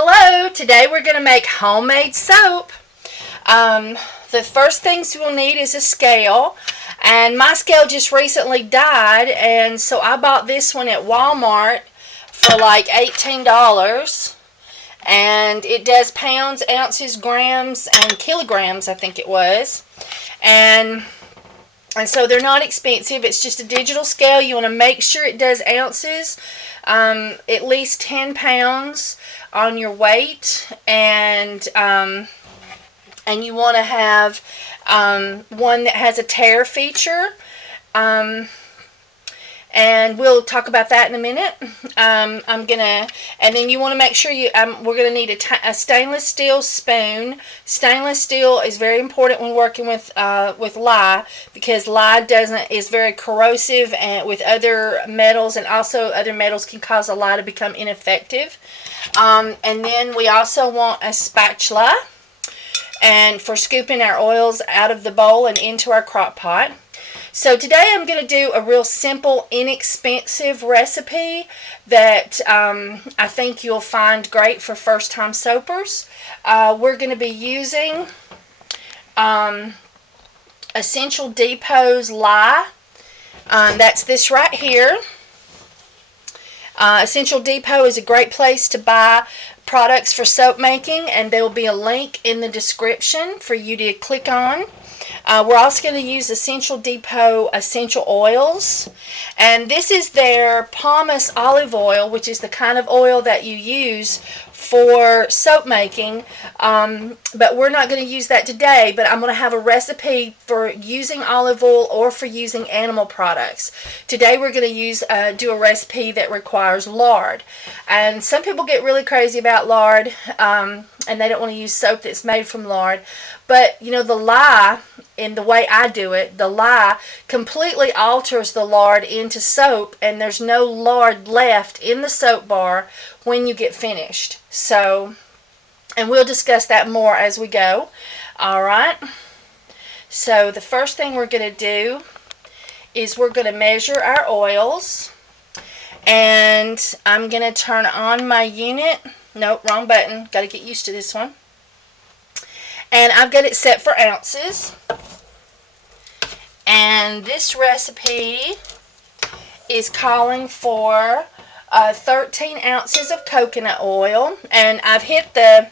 Hello, today we're going to make homemade soap. The first things we'll need is a scale, and my scale just recently died, and so I bought this one at Walmart for like $18, and it does pounds, ounces, grams, and kilograms, I think it was, and so they're not expensive. It's just a digital scale. You want to make sure it does ounces, at least 10 pounds on your weight, and you want to have one that has a tear feature, and we'll talk about that in a minute. And then you want to make sure we're gonna need a stainless steel spoon. Stainless steel is very important when working with lye, because lye is very corrosive and with other metals, and also other metals can cause a lye to become ineffective. And then we also want a spatula, and for scooping our oils out of the bowl and into our crock pot. So today I'm going to do a real simple, inexpensive recipe that I think you'll find great for first-time soapers. We're going to be using Essential Depot's lye. That's this right here. Essential Depot is a great place to buy products for soap making, and there will be a link in the description for you to click on. We're also going to use Essential Depot essential oils, and this is their pumice olive oil, which is the kind of oil that you use for soap making, but we're not going to use that today. But I'm going to have a recipe for using olive oil or for using animal products. Today we're going to do a recipe that requires lard, and some people get really crazy about lard, and they don't want to use soap that's made from lard. But you know, the lye, in the way I do it, the lye completely alters the lard into soap, and there's no lard left in the soap bar when you get finished. So, and we'll discuss that more as we go. Alright, so the first thing we're going to do is we're going to measure our oils, and I'm going to turn on my unit. Nope, wrong button. Got to get used to this one. And I've got it set for ounces. And this recipe is calling for 13 ounces of coconut oil. And I've hit the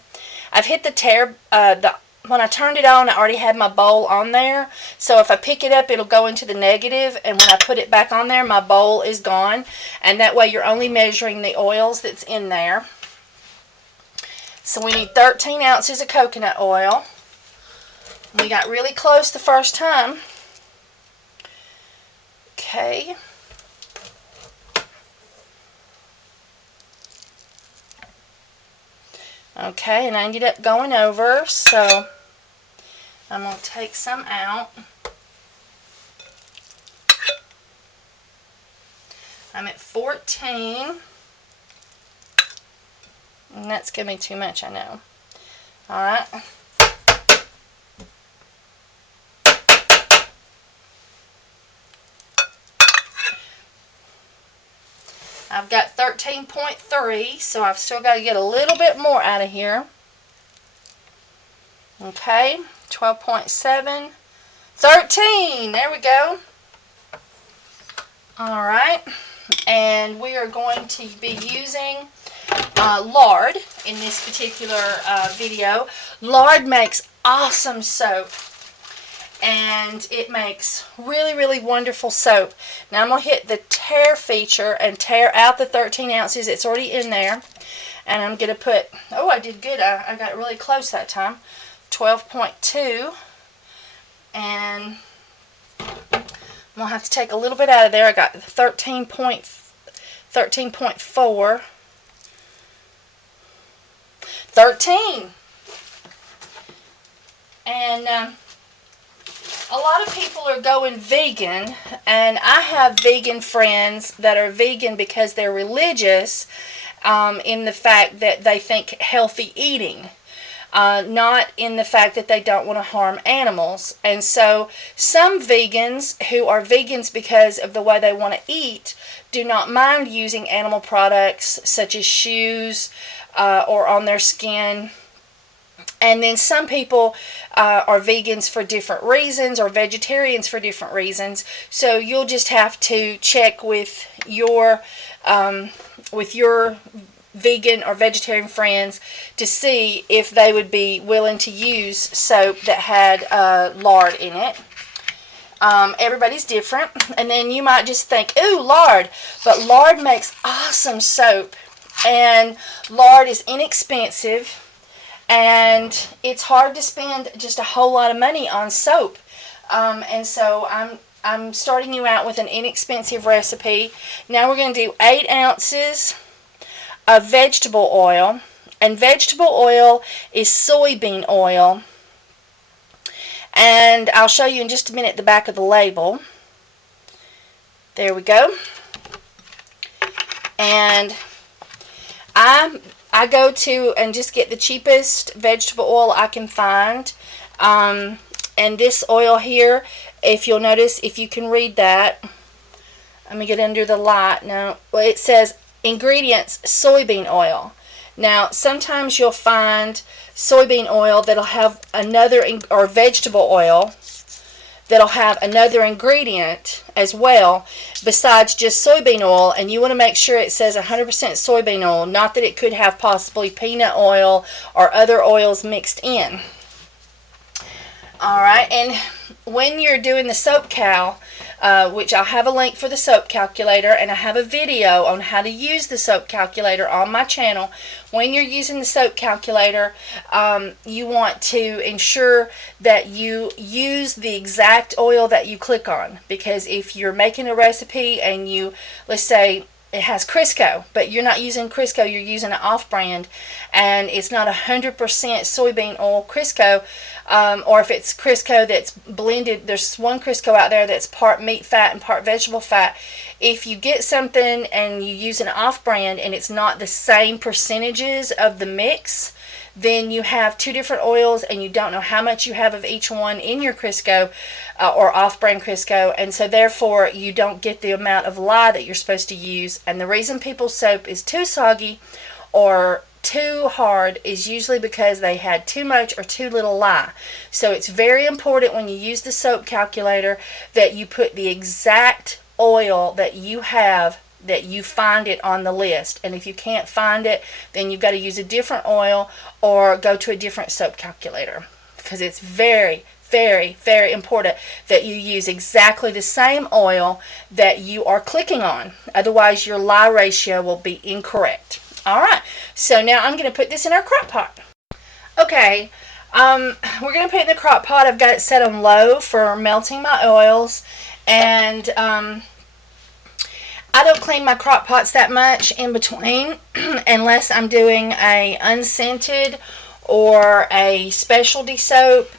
tare. When I turned it on, I already had my bowl on there. So if I pick it up, it'll go into the negative, and when I put it back on there, my bowl is gone. And that way, you're only measuring the oils that's in there. So we need 13 ounces of coconut oil. We got really close the first time. Okay. Okay, and I ended up going over, so I'm going to take some out. I'm at 14. And that's going to be too much, I know. Alright. I've got 13.3, so I've still got to get a little bit more out of here. Okay, 12.7, 13, there we go. Alright, and we are going to be using lard in this particular video. Lard makes awesome soap, and it makes really, really wonderful soap. Now I'm going to hit the tear feature and tear out the 13 ounces. It's already in there. And I'm going to put, oh, I did good. I got really close that time. 12.2. And I'm going to have to take a little bit out of there. I got 13.4. 13. And a lot of people are going vegan, and I have vegan friends that are vegan because they're religious, in the fact that they think healthy eating. not in the fact that they don't want to harm animals. And so some vegans who are vegans because of the way they want to eat do not mind using animal products such as shoes or on their skin. And then some people are vegans for different reasons, or vegetarians for different reasons. So you'll just have to check with your vegan or vegetarian friends to see if they would be willing to use soap that had lard in it. Everybody's different. And then you might just think, ooh, lard. But lard makes awesome soap. And lard is inexpensive. And it's hard to spend just a whole lot of money on soap. And so I'm starting you out with an inexpensive recipe. Now we're going to do 8 ounces of vegetable oil. And vegetable oil is soybean oil. And I'll show you in just a minute the back of the label. There we go. And I go to and just get the cheapest vegetable oil I can find. And this oil here, if you'll notice, if you can read that, let me get under the light now. Well, it says ingredients, soybean oil. Now, sometimes you'll find soybean oil that'll have another, or vegetable oil that'll have another ingredient as well besides just soybean oil, and you want to make sure it says 100% soybean oil, not that it could have possibly peanut oil or other oils mixed in. Alright, and when you're doing the soap cal, which I'll have a link for the soap calculator, and I have a video on how to use the soap calculator on my channel. When you're using the soap calculator, you want to ensure that you use the exact oil that you click on, because if you're making a recipe and you, let's say it has Crisco, but you're not using Crisco, you're using an off-brand, and it's not 100% soybean oil Crisco, or if it's Crisco that's blended, there's one Crisco out there that's part meat fat and part vegetable fat. If you get something and you use an off-brand and it's not the same percentages of the mix, then you have 2 different oils and you don't know how much you have of each one in your Crisco or off-brand Crisco, and so therefore you don't get the amount of lye that you're supposed to use. And the reason people's soap is too soggy or too hard is usually because they had too much or too little lye. So it's very important when you use the soap calculator that you put the exact oil that you have, that you find it on the list. And if you can't find it, then you've got to use a different oil or go to a different soap calculator, because it's very, very, very important that you use exactly the same oil that you are clicking on. Otherwise your lye ratio will be incorrect. Alright, so now I'm going to put this in our crock pot. Okay, we're going to put it in the crock pot. I've got it set on low for melting my oils, and I don't clean my crock pots that much in between unless I'm doing a unscented or a specialty soap,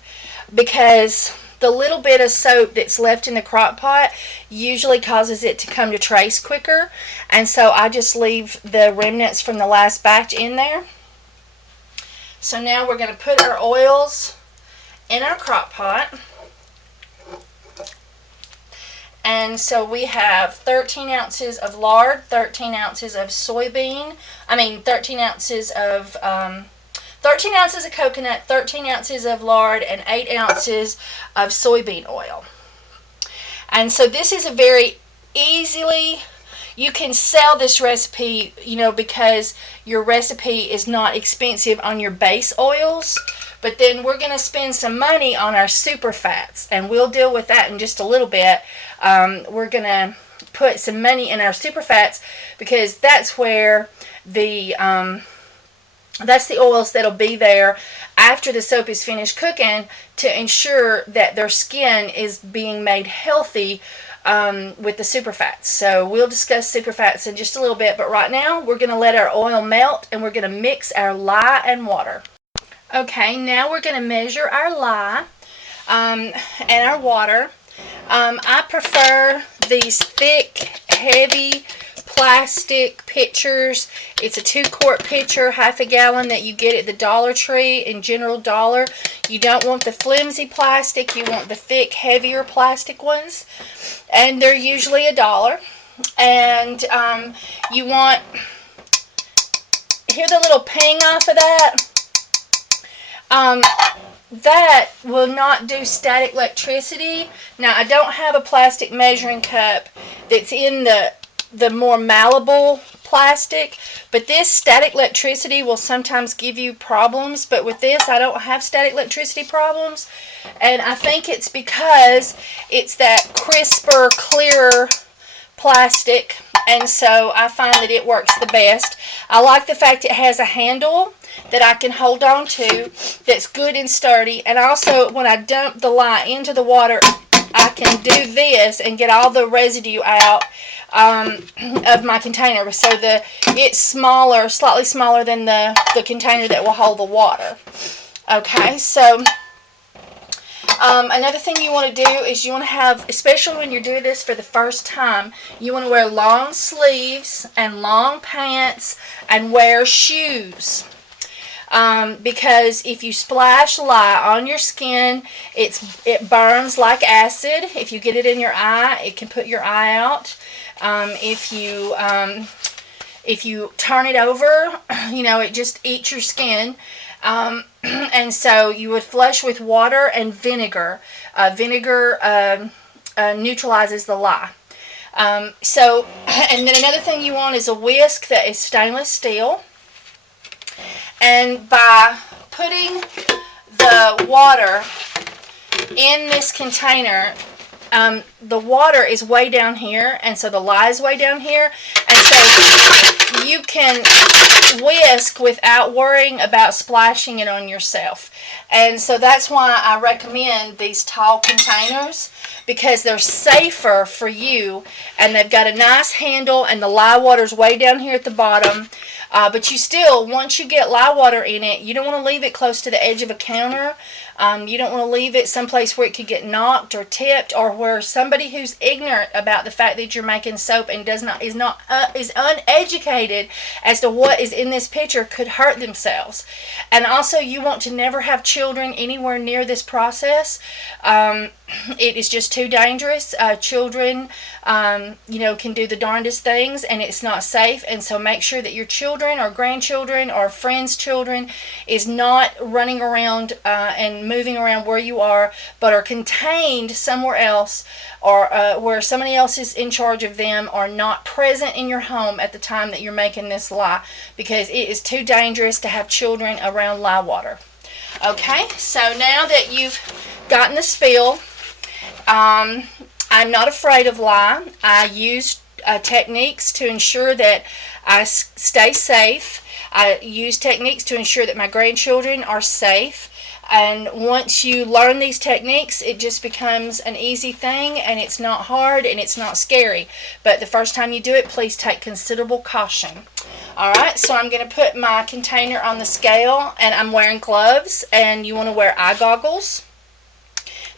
because the little bit of soap that's left in the crock pot usually causes it to come to trace quicker, and so I just leave the remnants from the last batch in there. So now we're going to put our oils in our crock pot. And so we have 13 ounces of lard, 13 ounces of 13 ounces of coconut, 13 ounces of lard, and 8 ounces of soybean oil. And so this is a very easily, you can sell this recipe, because your recipe is not expensive on your base oils. But then we're going to spend some money on our super fats, and we'll deal with that in just a little bit. We're going to put some money in our super fats, because that's where that's the oils that'll be there after the soap is finished cooking, to ensure that their skin is being made healthy with the super fats. So we'll discuss super fats in just a little bit, but right now we're going to let our oil melt, and we're going to mix our lye and water. Okay, now we're going to measure our lye and our water. I prefer these thick, heavy plastic pitchers. It's a 2-quart pitcher, half a gallon, that you get at the Dollar Tree and General Dollar. You don't want the flimsy plastic, you want the thick, heavier plastic ones, and they're usually $1. And you want, hear the little ping off of that? That will not do static electricity. Now, I don't have a plastic measuring cup that's in the more malleable plastic, but this static electricity will sometimes give you problems. But with this, I don't have static electricity problems, and I think it's because it's that crisper, clearer plastic, and so I find that it works the best. I like the fact it has a handle that I can hold on to that's good and sturdy, and also when I dump the lye into the water, I can do this and get all the residue out of my container. So it's smaller, slightly smaller than the container that will hold the water. Okay, so another thing you want to do is you want to have, especially when you're doing this for the first time, you want to wear long sleeves and long pants and wear shoes. Because if you splash lye on your skin, it burns like acid. If you get it in your eye, it can put your eye out. If you turn it over, it just eats your skin. And so you would flush with water and vinegar. Vinegar neutralizes the lye. And then another thing you want is a whisk that is stainless steel. And by putting the water in this container, the water is way down here, and so the lye is way down here, and so you can whisk without worrying about splashing it on yourself. And so that's why I recommend these tall containers, because they're safer for you, and they've got a nice handle, and the lye water's way down here at the bottom. But you still, once you get lye water in it, you don't want to leave it close to the edge of a counter. You don't want to leave it someplace where it could get knocked or tipped, or where somebody who's ignorant about the fact that you're making soap and is uneducated as to what is in this pitcher could hurt themselves. And also, you want to never have children anywhere near this process. It is just too dangerous. Children, can do the darndest things, and it's not safe. And so make sure that your children or grandchildren or friends' children is not running around and moving around where you are, but are contained somewhere else, or where somebody else is in charge of them, or not present in your home at the time that you're making this lye, because it is too dangerous to have children around lye water. Okay, so now that you've gotten the spill, I'm not afraid of lye. I use techniques to ensure that I stay safe. I use techniques to ensure that my grandchildren are safe. And once you learn these techniques, it just becomes an easy thing, and it's not hard, and it's not scary. But the first time you do it, please take considerable caution. Alright, so I'm going to put my container on the scale, and I'm wearing gloves, and you want to wear eye goggles.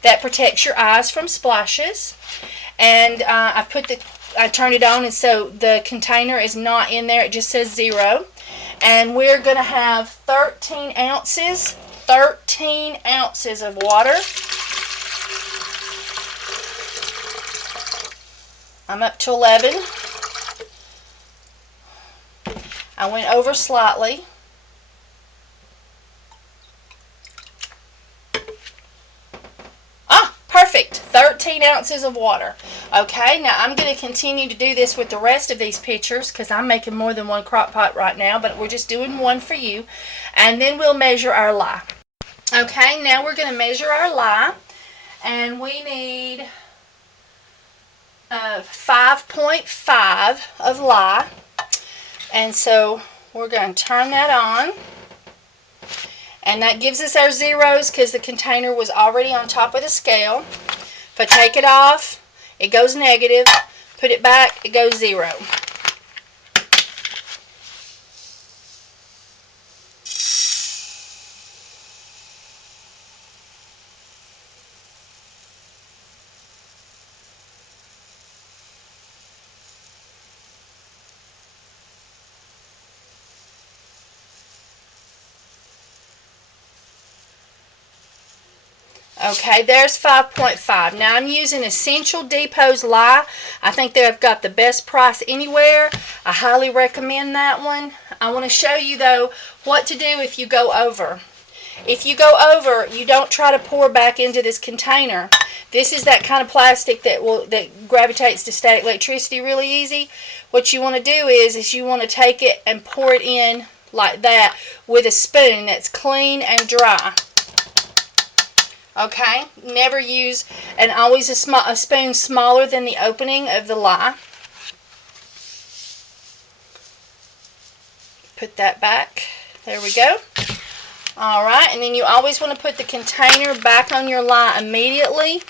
That protects your eyes from splashes. And I turned it on, and so the container is not in there. It just says 0. And we're going to have 13 ounces of water. I'm up to 11. I went over slightly. Perfect. 13 ounces of water. Okay, now I'm going to continue to do this with the rest of these pitchers, because I'm making more than one crock pot right now, but we're just doing one for you. And then we'll measure our lye. Okay, now we're going to measure our lye, and we need 5.5 of lye. And so we're going to turn that on. And that gives us our zeros, because the container was already on top of the scale. If I take it off, it goes negative. Put it back, it goes 0. Okay, there's 5.5. Now I'm using Essential Depot's Lye. I think they've got the best price anywhere. I highly recommend that one. I want to show you though what to do if you go over. If you go over, you don't try to pour back into this container. This is that kind of plastic that gravitates to static electricity really easy. What you want to do is you want to take it and pour it in like that with a spoon that's clean and dry. Okay, never use, and always a spoon smaller than the opening of the lye. Put that back. There we go. Alright, and then you always want to put the container back on your lye immediately.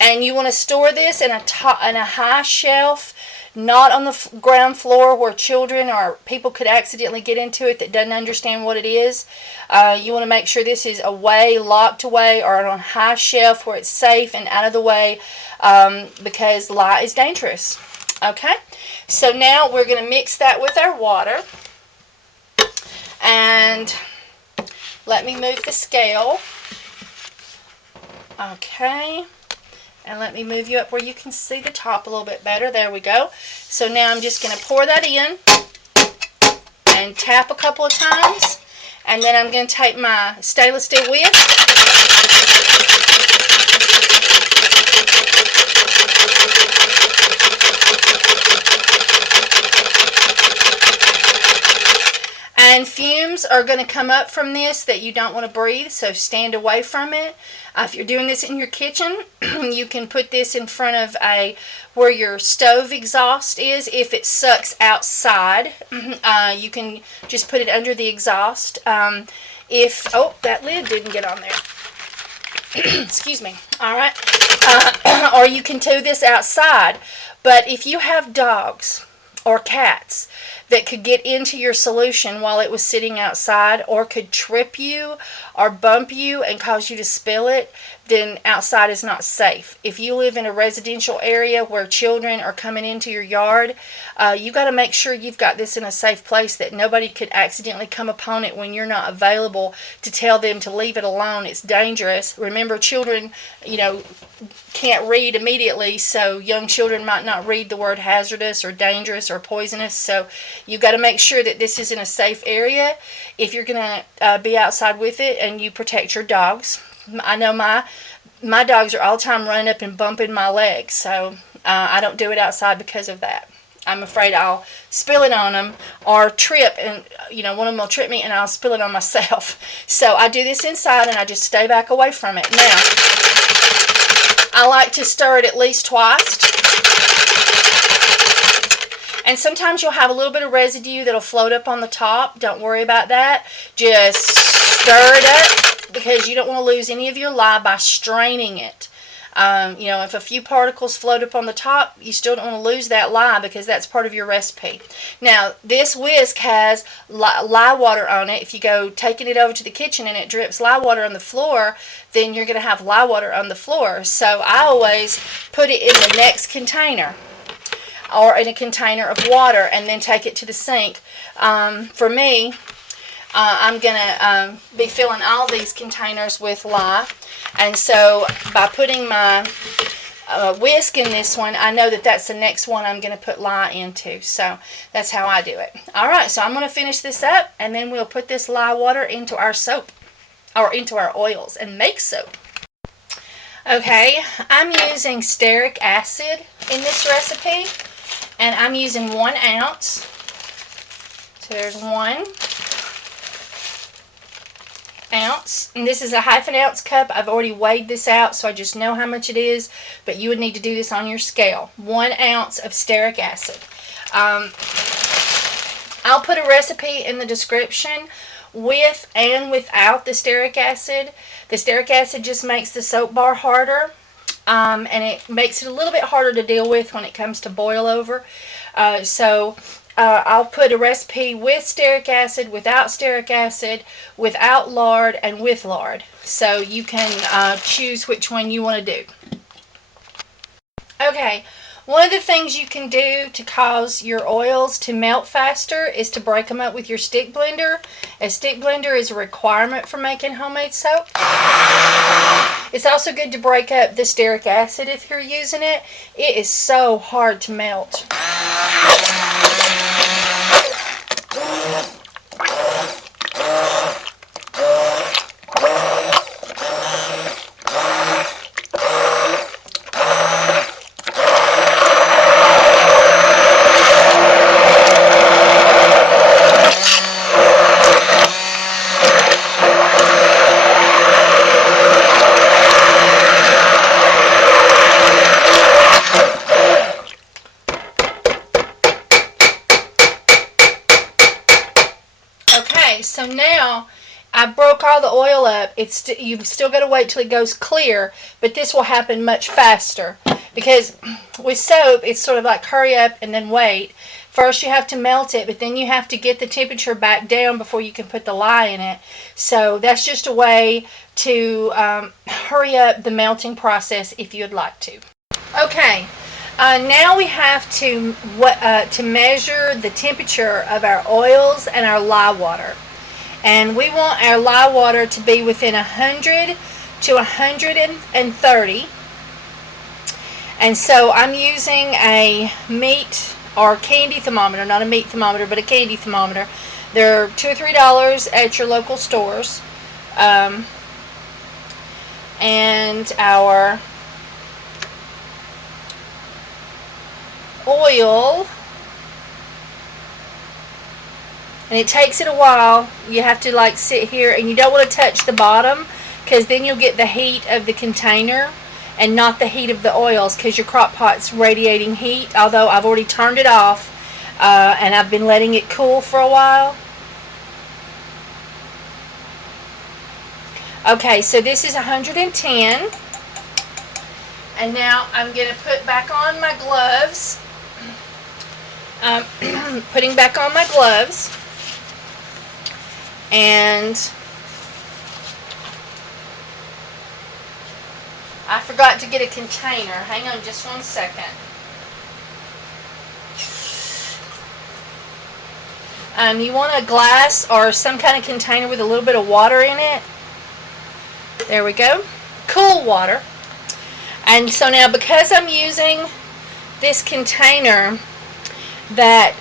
And you want to store this in a high shelf, not on the ground floor where children or people could accidentally get into it that doesn't understand what it is. You want to make sure this is away, locked away, or on a high shelf where it's safe and out of the way, because lye is dangerous. Okay, so now we're going to mix that with our water. And let me move the scale. Okay. And let me move you up where you can see the top a little bit better. There we go. So now I'm just going to pour that in and tap a couple of times. And then I'm going to take my stainless steel whisk. And fumes are going to come up from this that you don't want to breathe, so stand away from it. If you're doing this in your kitchen, you can put this in front of where your stove exhaust is. If it sucks outside, you can just put it under the exhaust. Oh, that lid didn't get on there. Excuse me. All right. Or you can do this outside. But if you have dogs or cats that could get into your solution while it was sitting outside, or could trip you or bump you and cause you to spill it, then outside is not safe. If you live in a residential area where children are coming into your yard, you got to make sure you've got this in a safe place that nobody could accidentally come upon it when you're not available to tell them to leave it alone. It's dangerous. Remember, children, can't read immediately, so young children might not read the word hazardous or dangerous or poisonous. So you've got to make sure that this is in a safe area if you're going to be outside with it, and you protect your dogs. I know my dogs are all the time running up and bumping my legs, so I don't do it outside because of that. I'm afraid I'll spill it on them or trip, and one of them will trip me and I'll spill it on myself. So I do this inside and I just stay back away from it. Now, I like to stir it at least twice. And sometimes you'll have a little bit of residue that'll float up on the top. Don't worry about that. Just stir it up, because you don't want to lose any of your lye by straining it. If a few particles float up on the top, you still don't want to lose that lye, because that's part of your recipe. Now, this whisk has lye water on it. If you go taking it over to the kitchen and it drips lye water on the floor, then you're going to have lye water on the floor. So I always put it in the next container, or in a container of water, and then take it to the sink. For me, I'm going to be filling all these containers with lye. And so by putting my whisk in this one, I know that that's the next one I'm going to put lye into. So that's how I do it. All right, so I'm going to finish this up, and then we'll put this lye water into our soap, or into our oils, and make soap. Okay, I'm using Stearic Acid in this recipe, and I'm using 1 ounce. So there's 1 ounce, and this is a ½ ounce cup. I've already weighed this out, so I just know how much it is, but you would need to do this on your scale. 1 ounce of Stearic Acid. I'll put a recipe in the description with and without the Stearic Acid. The Stearic Acid just makes the soap bar harder, and it makes it a little bit harder to deal with when it comes to boil over. I'll put a recipe with Stearic Acid, without Stearic Acid, without lard, and with lard. So you can choose which one you want to do. Okay, One of the things you can do to cause your oils to melt faster is to break them up with your stick blender. A stick blender is a requirement for making homemade soap. It's also good to break up the stearic acid if you're using it. It is so hard to melt. Okay, so now I broke all the oil up. You've still got to wait till it goes clear, but this will happen much faster because with soap it's sort of like hurry up and then wait. First you have to melt it, but then you have to get the temperature back down before you can put the lye in it. So that's just a way to hurry up the melting process if you'd like to. Okay. Now we have to measure the temperature of our oils and our lye water. And we want our lye water to be within 100 to 130. And so I'm using a meat or candy thermometer, not a meat thermometer, but a candy thermometer. They're $2 or $3 at your local stores. And our oil, and it takes it a while. You have to like sit here, and you don't want to touch the bottom because then you'll get the heat of the container and not the heat of the oils, because your crock pot's radiating heat, although I've already turned it off and I've been letting it cool for a while. Okay, so this is 110, and now I'm going to put back on my gloves. Putting back on my gloves, and I forgot to get a container. Hang on just 1 second. You want a glass or some kind of container with a little bit of water in it. There we go. Cool water. And so now, because I'm using this container that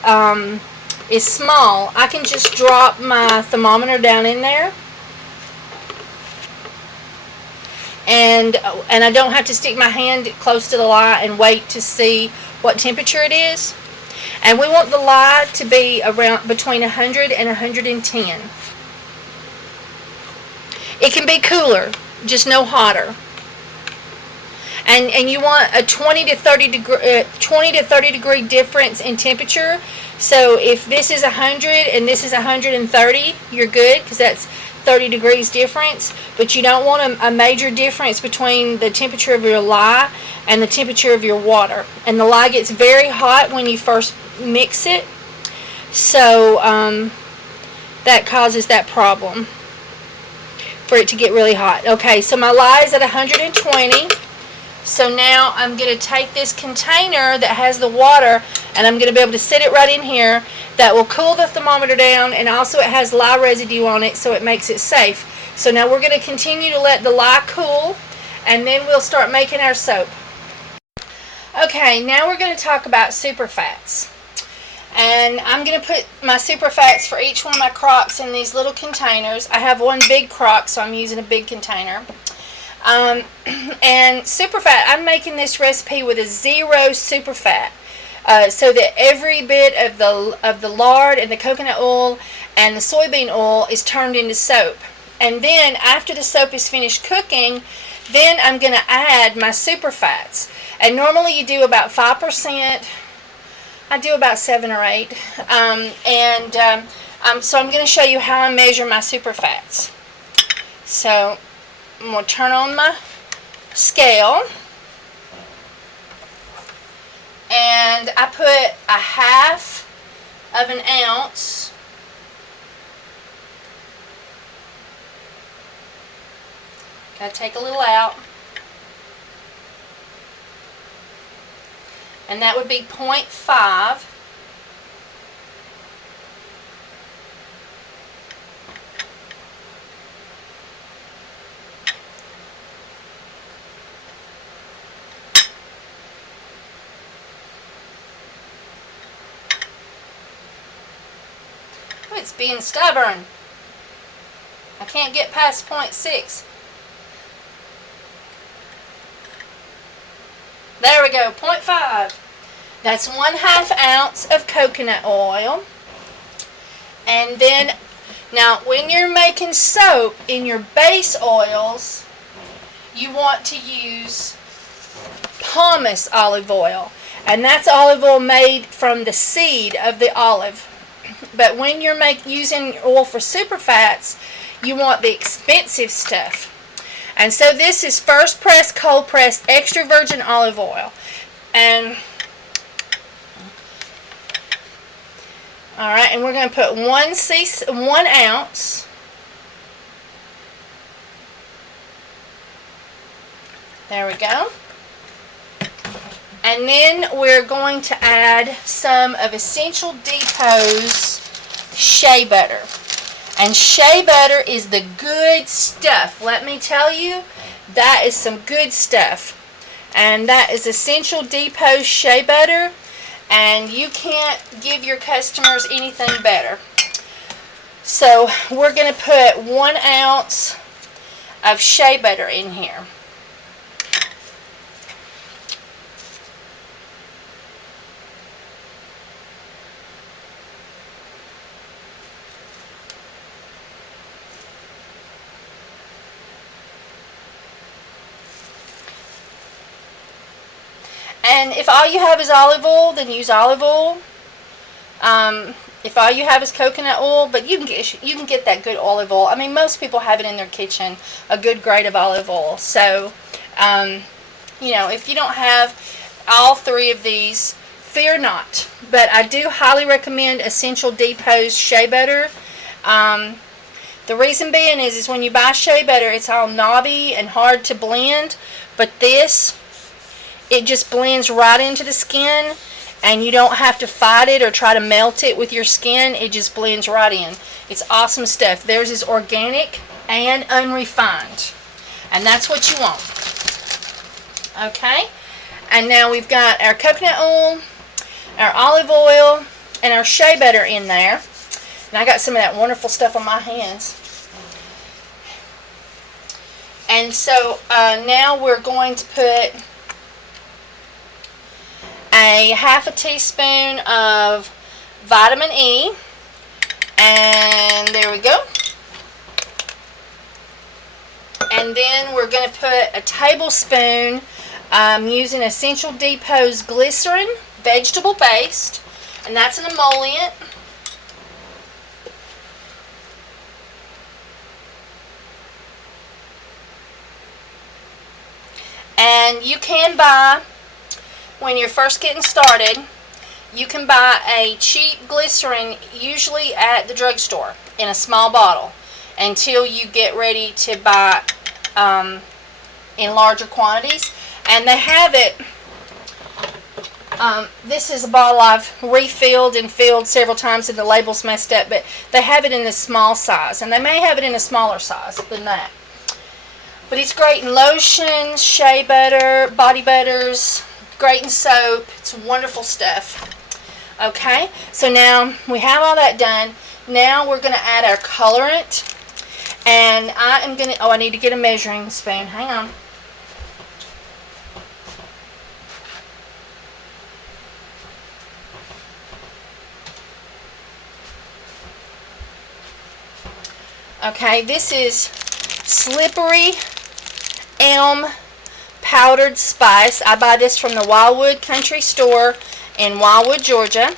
is small, I can just drop my thermometer down in there, and I don't have to stick my hand close to the lye and wait to see what temperature it is. And we want the lye to be around between 100 and 110. It can be cooler, just no hotter. And you want a 20 to 30 degree difference in temperature. So if this is 100 and this is 130, you're good, because that's 30 degrees difference. But you don't want a major difference between the temperature of your lye and the temperature of your water. And the lye gets very hot when you first mix it, so that causes that problem for it to get really hot. Okay, so my lye is at 120. So now I'm going to take this container that has the water, and I'm going to be able to sit it right in here. That will cool the thermometer down, and also it has lye residue on it, so it makes it safe. So now we're going to continue to let the lye cool, and then we'll start making our soap. Okay, now we're going to talk about superfats. And I'm going to put my superfats for each one of my crocks in these little containers. I have one big crock, so I'm using a big container. And superfat, I'm making this recipe with a 0 superfat, so that every bit of the lard and the coconut oil and the soybean oil is turned into soap. And then after the soap is finished cooking, then I'm going to add my superfats. And normally you do about 5%. I do about 7 or 8. So I'm going to show you how I measure my superfats. So I'm going to turn on my scale, and I put a 1/2 of an ounce Gotta take a little out. and that would be 0.5. Oh, it's being stubborn. I can't get past 0.6. There we go, 0.5. That's 1/2 ounce of coconut oil. And then, now when you're making soap in your base oils, you want to use pumice olive oil. And that's olive oil made from the seed of the olive. But when you're using oil for super fats, you want the expensive stuff. And so this is first pressed, cold pressed, extra virgin olive oil. And alright, and we're going to put 1 ounce. There we go. And then we're going to add some of Essential Depot's shea butter. And shea butter is the good stuff. Let me tell you, that is some good stuff. And that is Essential Depot's shea butter. And you can't give your customers anything better. So we're going to put 1 ounce of shea butter in here. And if all you have is olive oil, then use olive oil. If all you have is coconut oil, but you can get that good olive oil. I mean, most people have it in their kitchen, a good grade of olive oil. So, you know, if you don't have all 3 of these, fear not. But I do highly recommend Essential Depot's shea butter. The reason being is when you buy shea butter, it's all knobby and hard to blend. But this, it just blends right into the skin, and you don't have to fight it or try to melt it with your skin. It just blends right in. It's awesome stuff. Theirs is organic and unrefined, and that's what you want. Okay, and now we've got our coconut oil, our olive oil, and our shea butter in there. And I got some of that wonderful stuff on my hands. And so now we're going to put a 1/2 teaspoon of vitamin E, and there we go. And then we're going to put a tablespoon using Essential Depot's glycerin, vegetable based, and that's an emollient. And you can buy, when you're first getting started, you can buy a cheap glycerin, usually at the drugstore, in a small bottle, until you get ready to buy in larger quantities. And they have it, this is a bottle I've refilled and filled several times and the label's messed up, but they have it in the small size, and they may have it in a smaller size than that. But it's great in lotions, shea butter, body butters, great in soap. It's wonderful stuff. Okay, so now we have all that done. Now we're going to add our colorant. And I am going to, I need to get a measuring spoon. Hang on. Okay, this is Slippery Elm powdered spice. I buy this from the Wildwood Country Store in Wildwood, Georgia.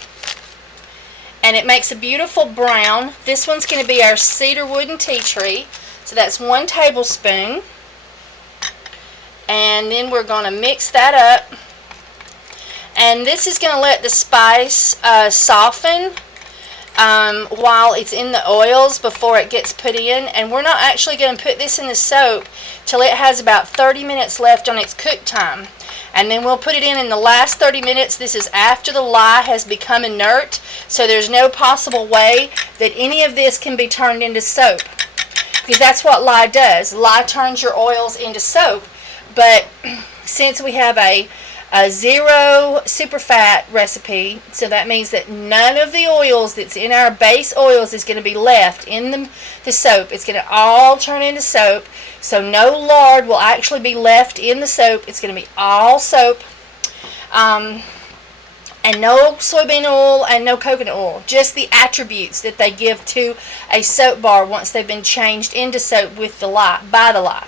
And it makes a beautiful brown. This one's going to be our cedar wood and tea tree. So that's 1 tablespoon. And then we're going to mix that up. And this is going to let the spice soften while it's in the oils before it gets put in. And we're not actually going to put this in the soap till it has about 30 minutes left on its cook time. and then we'll put it in the last 30 minutes. This is after the lye has become inert, so there's no possible way that any of this can be turned into soap, because that's what lye does. Lye turns your oils into soap, but since we have a zero super fat recipe, so that means that none of the oils that's in our base oils is going to be left in the soap. It's going to all turn into soap, so no lard will actually be left in the soap. It's going to be all soap, and no soybean oil and no coconut oil, just the attributes that they give to a soap bar once they've been changed into soap with the lye, by the lye.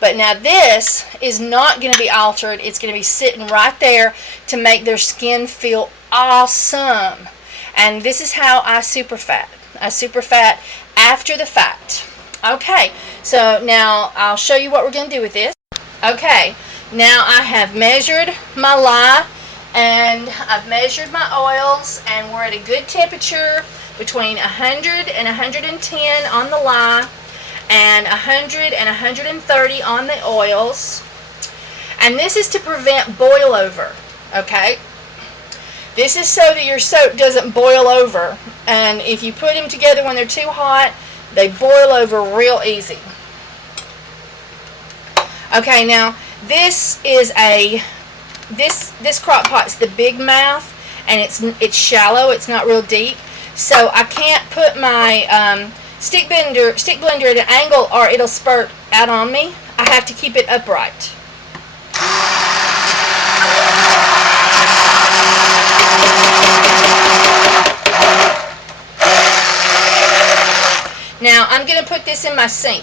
But now this is not going to be altered. It's going to be sitting right there to make their skin feel awesome. And this is how I super fat. I super fat after the fact. Okay, so now I'll show you what we're going to do with this. Okay, now I have measured my lye and I've measured my oils, and we're at a good temperature between 100 and 110 on the lye, and 100 and 130 on the oils. And this is to prevent boil over, okay? This is so that your soap doesn't boil over, and if you put them together when they're too hot, they boil over real easy. Okay, now this is this crock pot's the big mouth, and it's shallow, it's not real deep, so I can't put my stick blender at an angle or it'll spurt out on me. I have to keep it upright. Now I'm going to put this in my sink.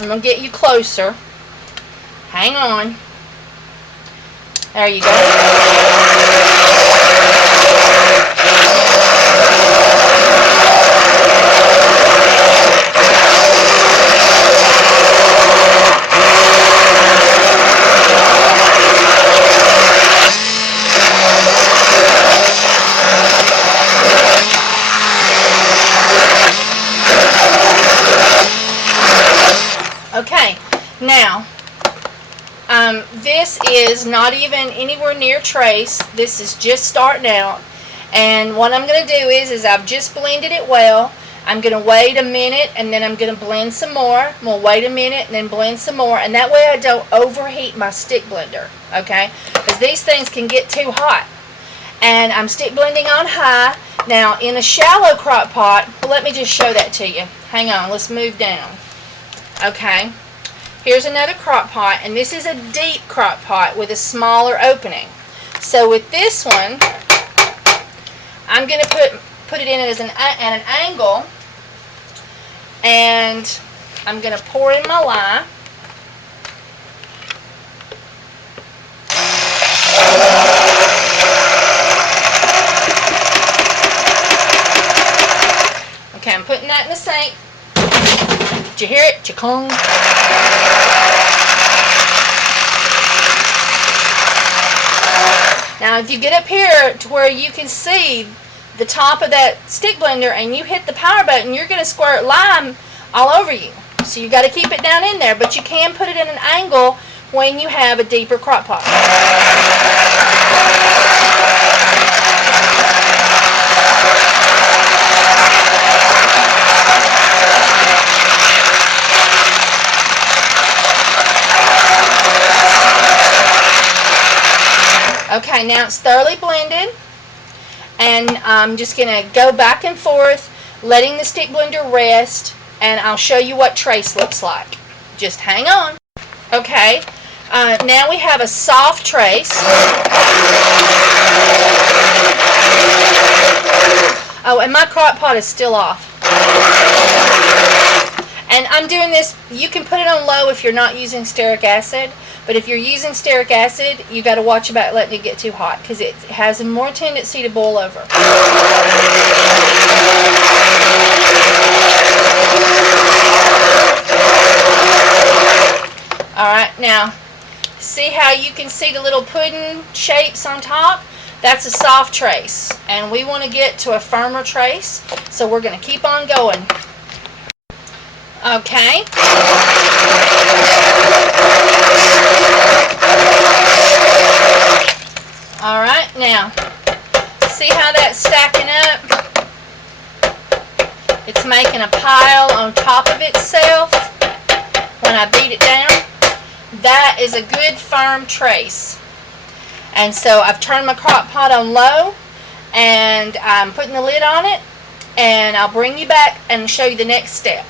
I'm going to get you closer. Hang on. There you go. Okay, now this is not even anywhere near trace. This is just starting out, and what I'm going to do is I've just blended it well. I'm going to wait a minute, and then I'm going to blend some more. I'm going to wait a minute and then blend some more, and that way I don't overheat my stick blender, okay? Because these things can get too hot. And I'm stick blending on high. Now in a shallow crock pot, let me just show that to you. Hang on, let's move down. Okay, here's another crock pot, and this is a deep crock pot with a smaller opening. So with this one, I'm going to put it in at an angle, and I'm going to pour in my lye. Okay, I'm putting that in the sink. Did you hear it? Cha-kong. Now if you get up here to where you can see the top of that stick blender and you hit the power button, you're going to squirt lime all over you. So you got to keep it down in there, but you can put it in an angle when you have a deeper crock pot. Okay, now it's thoroughly blended, and I'm just going to go back and forth, letting the stick blender rest, and I'll show you what trace looks like. Just hang on. Okay, now we have a soft trace. Oh, and my crock pot is still off. And I'm doing this, you can put it on low if you're not using stearic acid, but if you're using stearic acid, you got to watch about letting it get too hot, because it has a more tendency to boil over. Alright, now, see how you can see the little pudding shapes on top? That's a soft trace, and we want to get to a firmer trace, so we're going to keep on going. Okay. Alright, now, see how that's stacking up? It's making a pile on top of itself when I beat it down. That is a good firm trace. And so I've turned my crock pot on low, and I'm putting the lid on it, and I'll bring you back and show you the next step.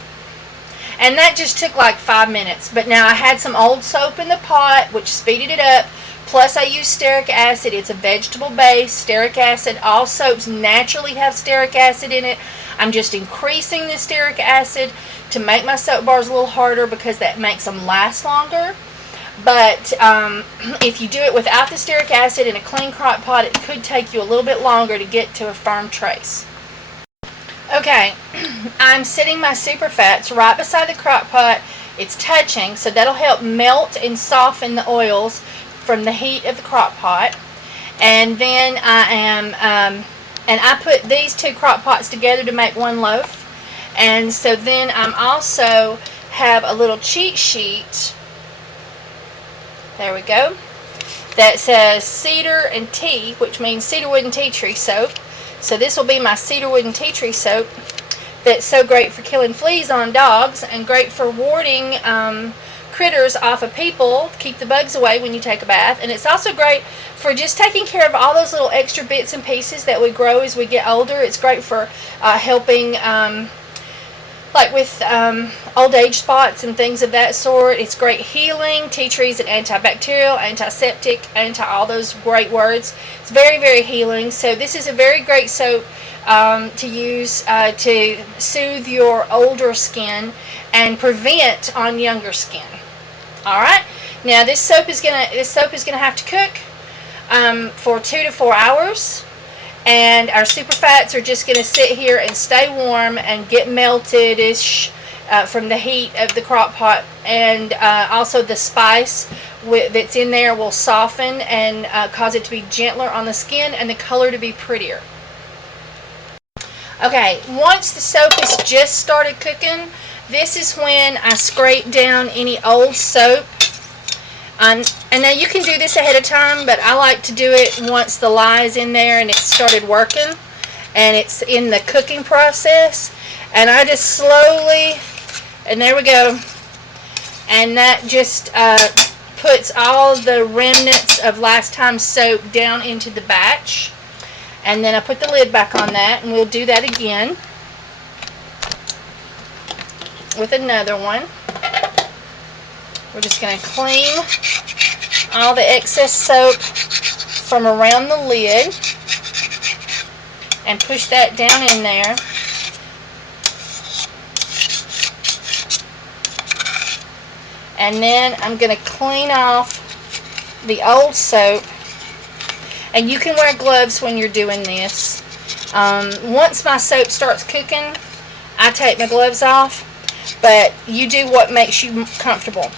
And that just took like 5 minutes. But now I had some old soap in the pot, which speeded it up. Plus I used stearic acid. It's a vegetable base. Stearic acid. All soaps naturally have stearic acid in it. I'm just increasing the stearic acid to make my soap bars a little harder, because that makes them last longer. But if you do it without the stearic acid in a clean crock pot, it could take you a little bit longer to get to a firm trace. Okay, I'm sitting my super fats right beside the crock pot. It's touching, so that'll help melt and soften the oils from the heat of the crock pot. And then I am, and I put these two crock pots together to make one loaf. And so then I'm also have a little cheat sheet. There we go. That says cedar and tea, which means cedarwood and tea tree soap. So this will be my cedarwood and tea tree soap that's so great for killing fleas on dogs and great for warding critters off of people, keep the bugs away when you take a bath. And it's also great for just taking care of all those little extra bits and pieces that we grow as we get older. It's great for helping like with old age spots and things of that sort. It's great healing. Tea tree is an antibacterial, antiseptic, all those great words. It's very, very healing. So this is a very great soap to use to soothe your older skin and prevent on younger skin. All right. Now this soap is gonna have to cook for 2 to 4 hours. And our super fats are just going to sit here and stay warm and get melted-ish from the heat of the crock pot. And also the spice that's in there will soften and cause it to be gentler on the skin and the color to be prettier. Okay, once the soap has just started cooking, this is when I scrape down any old soap. And now you can do this ahead of time, but I like to do it once the lye is in there and it's started working and it's in the cooking process. And I just slowly, and there we go, and that just puts all the remnants of last time's soap down into the batch. And then I put the lid back on that, and we'll do that again with another one. We're just going to clean all the excess soap from around the lid and push that down in there. And then I'm going to clean off the old soap. And you can wear gloves when you're doing this. Once my soap starts cooking, I take my gloves off. But you do what makes you comfortable.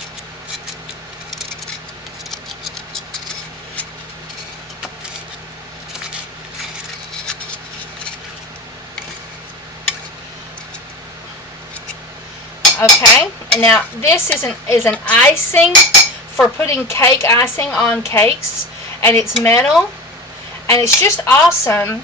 Okay, and now this is an icing for putting cake icing on cakes, and it's metal, and it's just awesome.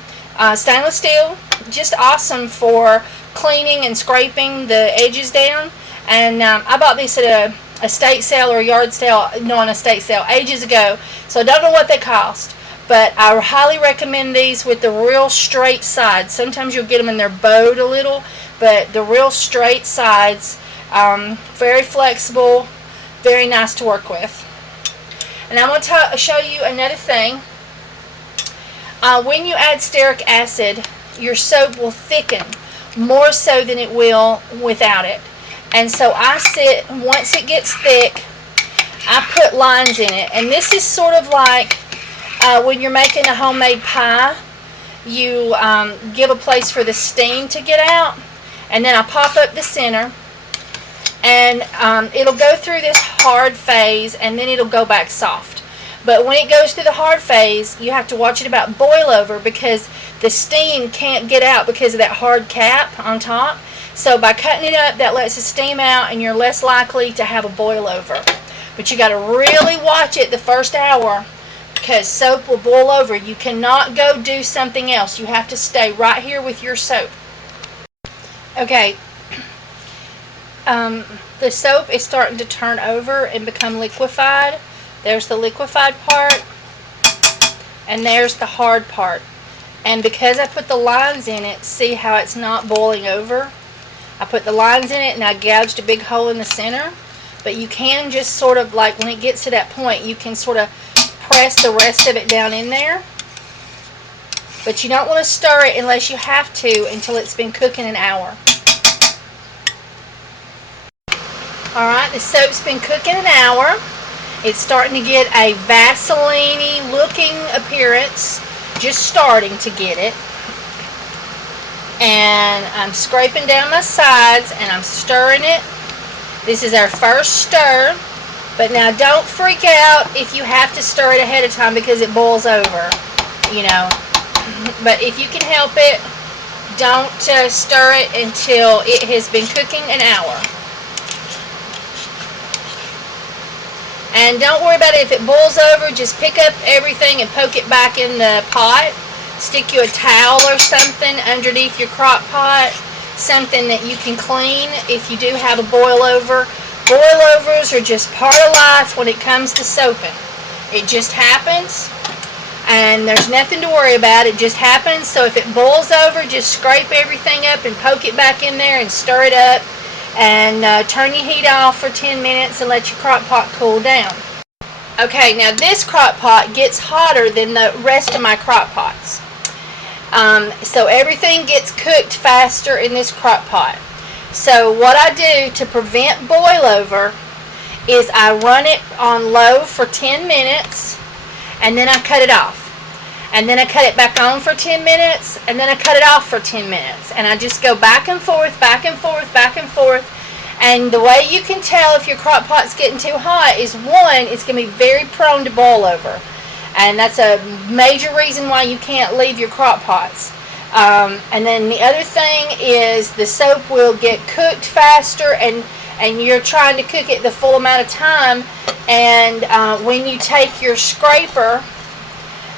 Stainless steel, just awesome for cleaning and scraping the edges down. And I bought this at a estate sale or a yard sale, no, an estate sale ages ago, so I don't know what they cost, but I highly recommend these with the real straight sides. Sometimes you'll get them and they're bowed a little, but the real straight sides, very flexible, very nice to work with. And I'm going to show you another thing. When you add stearic acid, your soap will thicken more so than it will without it. And so once it gets thick, I put lines in it. And this is sort of like when you're making a homemade pie, you give a place for the steam to get out, and then I pop up the center, and it'll go through this hard phase, and then it'll go back soft. But when it goes through the hard phase, you have to watch it about boil over, because the steam can't get out because of that hard cap on top. So by cutting it up, that lets the steam out, and you're less likely to have a boil over. But you got to really watch it the first hour, because soap will boil over. You cannot go do something else. You have to stay right here with your soap. Okay, the soap is starting to turn over and become liquefied. There's the liquefied part, and there's the hard part. And because I put the lines in it, see how it's not boiling over? I put the lines in it and I gouged a big hole in the center. But you can just sort of, like, when it gets to that point, you can sort of press the rest of it down in there. But you don't want to stir it unless you have to until it's been cooking an hour. Alright, the soap's been cooking an hour. It's starting to get a Vaseline-y looking appearance. Just starting to get it. And I'm scraping down my sides and I'm stirring it. This is our first stir. But now don't freak out if you have to stir it ahead of time because it boils over, you know. But if you can help it, don't stir it until it has been cooking an hour. And don't worry about it if it boils over. Just pick up everything and poke it back in the pot. Stick you a towel or something underneath your crock pot. Something that you can clean if you do have a boil over. Boilovers are just part of life when it comes to soaping. It just happens. And there's nothing to worry about. It just happens. So if it boils over, just scrape everything up and poke it back in there and stir it up. And turn your heat off for 10 minutes and let your crock pot cool down. Okay, now this crock pot gets hotter than the rest of my crock pots. So everything gets cooked faster in this crock pot. So what I do to prevent boil over is I run it on low for 10 minutes and then I cut it off. And then I cut it back on for 10 minutes, and then I cut it off for 10 minutes. And I just go back and forth, back and forth, back and forth. And the way you can tell if your crock pot's getting too hot is, one, it's going to be very prone to boil over. And that's a major reason why you can't leave your crock pots. And then the other thing is the soap will get cooked faster, and you're trying to cook it the full amount of time. And when you take your scraper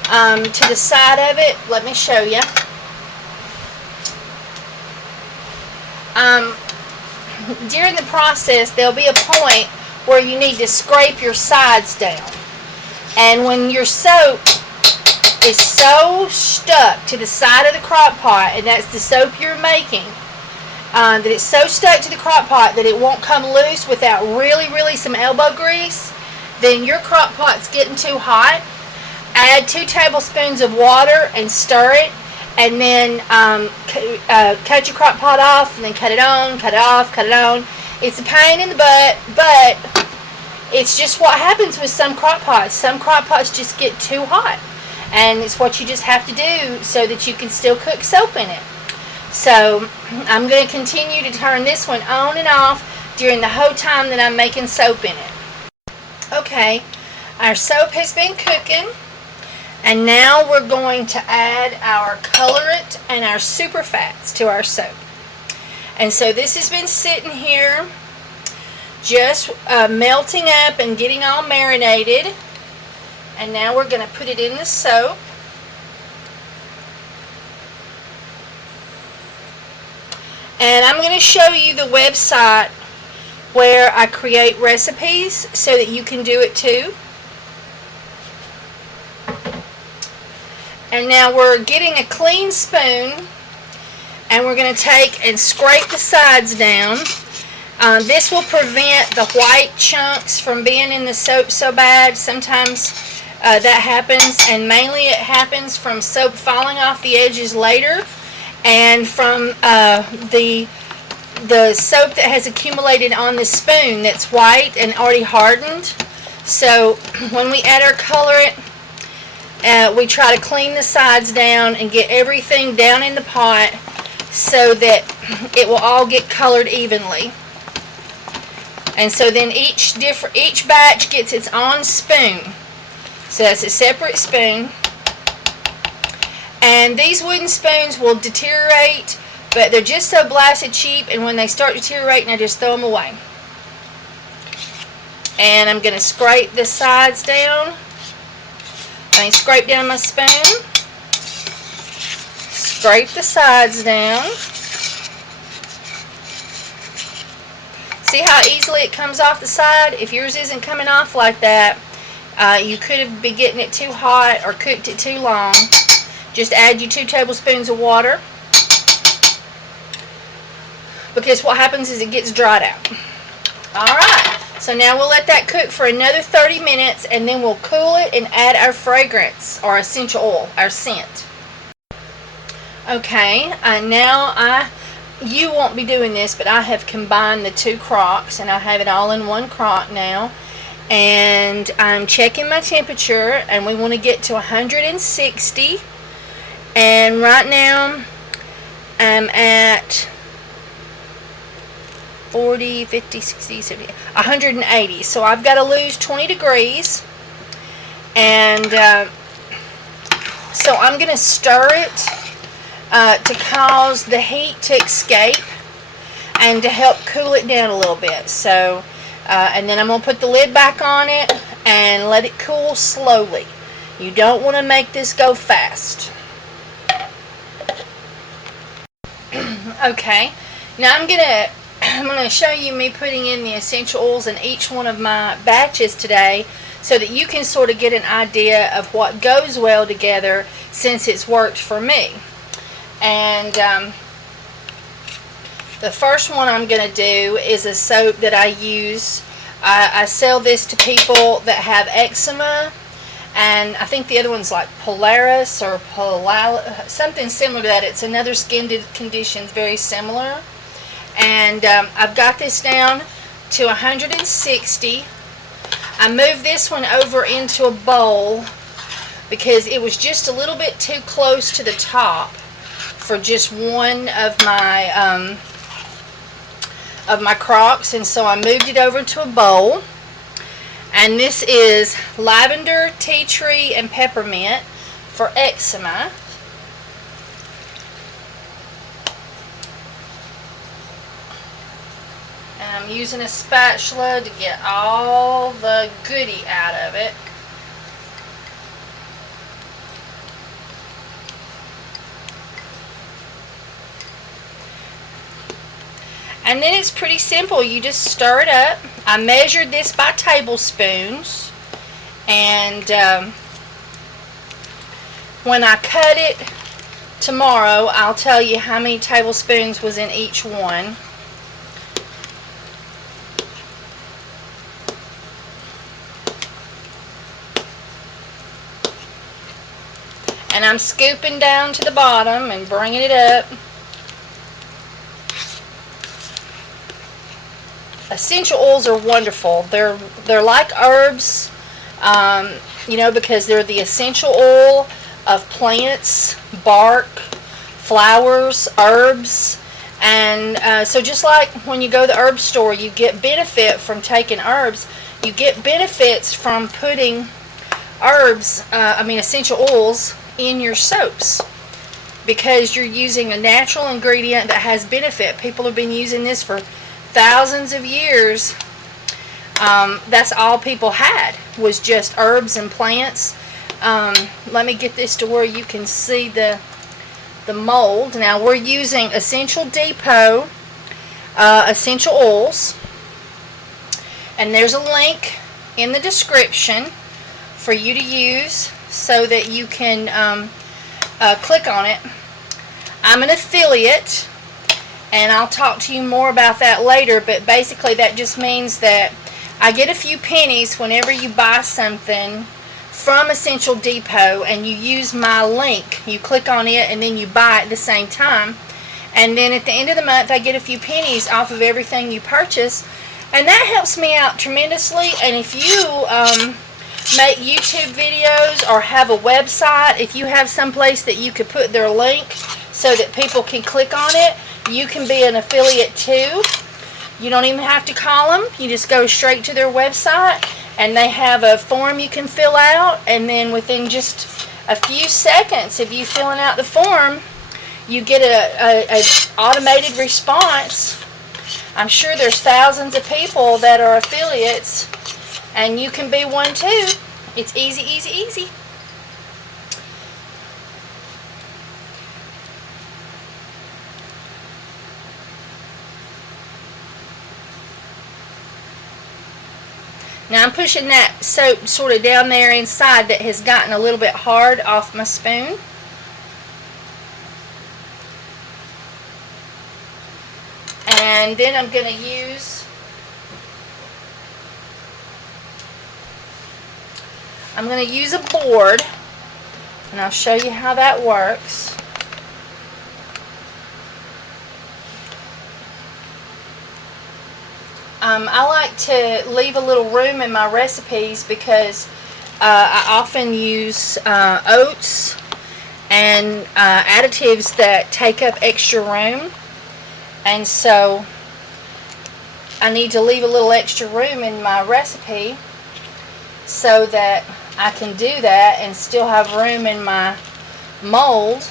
to the side of it, let me show you. During the process, there'll be a point where you need to scrape your sides down. And when your soap is so stuck to the side of the crock pot, and that's the soap you're making, that it's so stuck to the crock pot that it won't come loose without really some elbow grease, then your crock pot's getting too hot. Add 2 tablespoons of water and stir it, and then cut your crock pot off, and then cut it on, cut it off, cut it on. It's a pain in the butt, but it's just what happens with some crock pots. Some crock pots just get too hot, and it's what you just have to do so that you can still cook soap in it. So I'm going to continue to turn this one on and off during the whole time that I'm making soap in it. Okay, our soap has been cooking. And now we're going to add our colorant and our super fats to our soap. And so this has been sitting here just melting up and getting all marinated. And now we're going to put it in the soap. And I'm going to show you the website where I create recipes so that you can do it too. And now we're getting a clean spoon, and we're going to take and scrape the sides down. This will prevent the white chunks from being in the soap so bad. Sometimes that happens, and mainly it happens from soap falling off the edges later, and from the soap that has accumulated on the spoon that's white and already hardened. So when we add our colorant, we try to clean the sides down and get everything down in the pot so that it will all get colored evenly. And so then each batch gets its own spoon. So that's a separate spoon. And these wooden spoons will deteriorate, but they're just so blasted cheap, and when they start deteriorating, I just throw them away. And I'm going to scrape the sides down. I scrape down my spoon. Scrape the sides down. See how easily it comes off the side? If yours isn't coming off like that, you could have been getting it too hot or cooked it too long. Just add your 2 tablespoons of water, because what happens is it gets dried out. Alright, so now we'll let that cook for another 30 minutes, and then we'll cool it and add our fragrance, or essential oil, our scent. Okay, now you won't be doing this, but I have combined the 2 crocks, and I have it all in one crock now. And I'm checking my temperature, and we want to get to 160. And right now, I'm at 40, 50, 60, 70, 180. So I've got to lose 20 degrees. And so I'm going to stir it to cause the heat to escape and to help cool it down a little bit. So, and then I'm going to put the lid back on it and let it cool slowly. You don't want to make this go fast. Okay, now I'm gonna show you me putting in the essential oils in each one of my batches today, so that you can sort of get an idea of what goes well together, since it's worked for me. And the first one I'm gonna do is a soap that I use. I sell this to people that have eczema, and I think the other one's like Polaris or something similar to that. It's another skin condition very similar. And I've got this down to 160. I moved this one over into a bowl because it was just a little bit too close to the top for just one of my crocks, and so I moved it over to a bowl. And this is lavender, tea tree, and peppermint for eczema. And I'm using a spatula to get all the goodie out of it. And then it's pretty simple. You just stir it up. I measured this by tablespoons. And when I cut it tomorrow, I'll tell you how many tablespoons was in each one. And I'm scooping down to the bottom and bringing it up. Essential oils are wonderful. They're like herbs, you know, because they're the essential oil of plants, bark, flowers, herbs. And so just like when you go to the herb store, you get benefit from taking herbs. You get benefits from putting essential oils in your soaps, because you're using a natural ingredient that has benefit. People have been using this for thousands of years. That's all people had, was just herbs and plants. Let me get this to where you can see the mold. Now we're using Essential Depot essential oils, and there's a link in the description for you to use so that you can click on it. I'm an affiliate, and I'll talk to you more about that later, but basically that just means that I get a few pennies whenever you buy something from Essential Depot and you use my link. You click on it and then you buy at the same time, and then at the end of the month I get a few pennies off of everything you purchase, and that helps me out tremendously. And if you make YouTube videos or have a website, if you have some place that you could put their link so that people can click on it, you can be an affiliate too. You don't even have to call them. You just go straight to their website And they have a form you can fill out, and then within just a few seconds of you filling out the form, you get a automated response. I'm sure there's thousands of people that are affiliates, and you can be one too. It's easy, easy, easy. Now I'm pushing that soap sort of down there inside that has gotten a little bit hard off my spoon. And then I'm going to use a board, and I'll show you how that works. I like to leave a little room in my recipes because I often use oats and additives that take up extra room, and so I need to leave a little extra room in my recipe so that I can do that and still have room in my mold.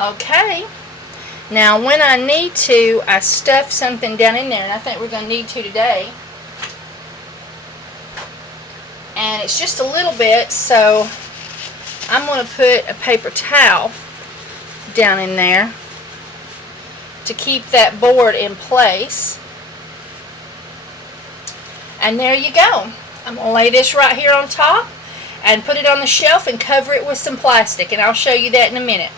Okay, now when I need to, I stuff something down in there, and I think we're going to need to today. And it's just a little bit, so I'm going to put a paper towel down in there to keep that board in place. And there you go. I'm going to lay this right here on top and put it on the shelf and cover it with some plastic, and I'll show you that in a minute.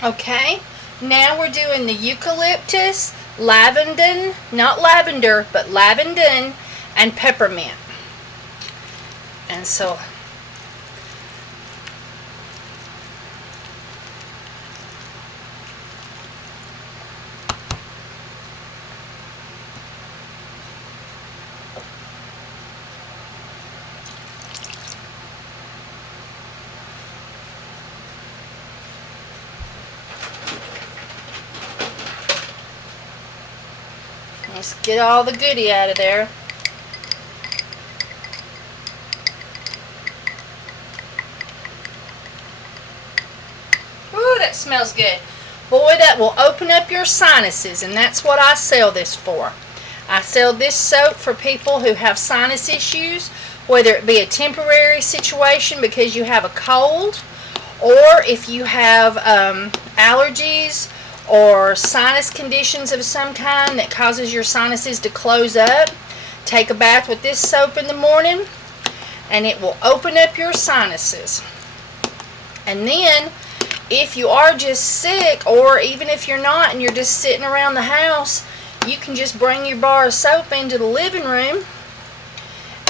Okay, now we're doing the eucalyptus, lavender, not lavender, but lavender and peppermint. And so let's get all the goodie out of there. Ooh, that smells good. Boy, that will open up your sinuses, and that's what I sell this for. I sell this soap for people who have sinus issues, whether it be a temporary situation because you have a cold, or if you have allergies or sinus conditions of some kind that causes your sinuses to close up. Take a bath with this soap in the morning, and it will open up your sinuses. And then if you are just sick, or even if you're not and you're just sitting around the house, you can just bring your bar of soap into the living room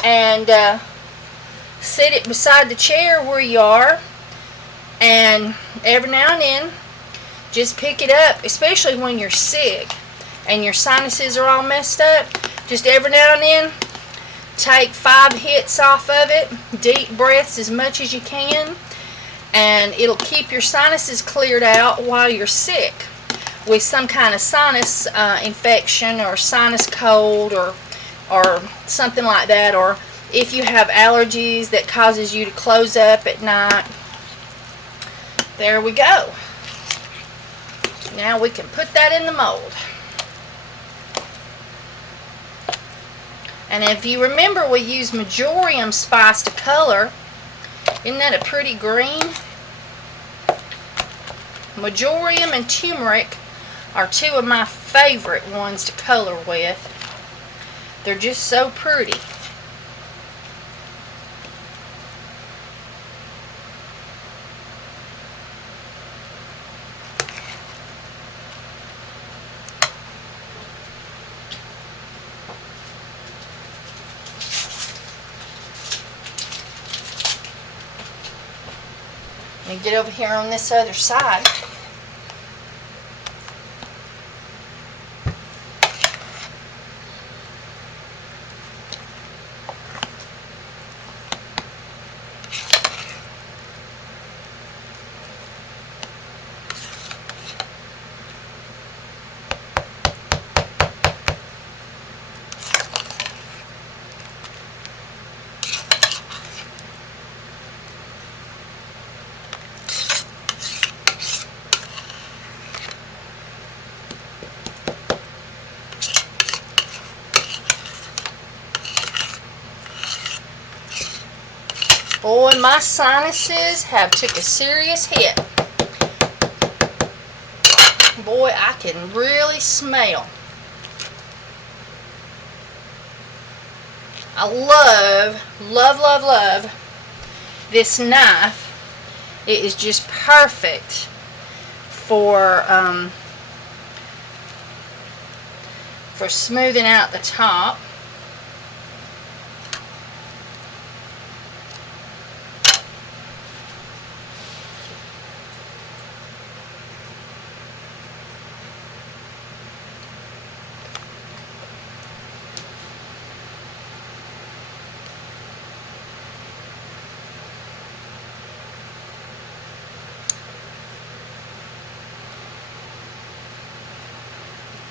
and sit it beside the chair where you are, and every now and then just pick it up, especially when you're sick and your sinuses are all messed up. Just every now and then take 5 hits off of it, deep breaths as much as you can, and it'll keep your sinuses cleared out while you're sick with some kind of sinus infection or sinus cold or something like that, or if you have allergies that causes you to close up at night. There we go. Now we can put that in the mold. And if you remember, we use marjoram spice to color. Isn't that a pretty green? Marjoram and turmeric are 2 of my favorite ones to color with. They're just so pretty. me get over here on this other side. Boy, my sinuses have took a serious hit. Boy, I can really smell. I love, love, love, love this knife. It is just perfect for smoothing out the top.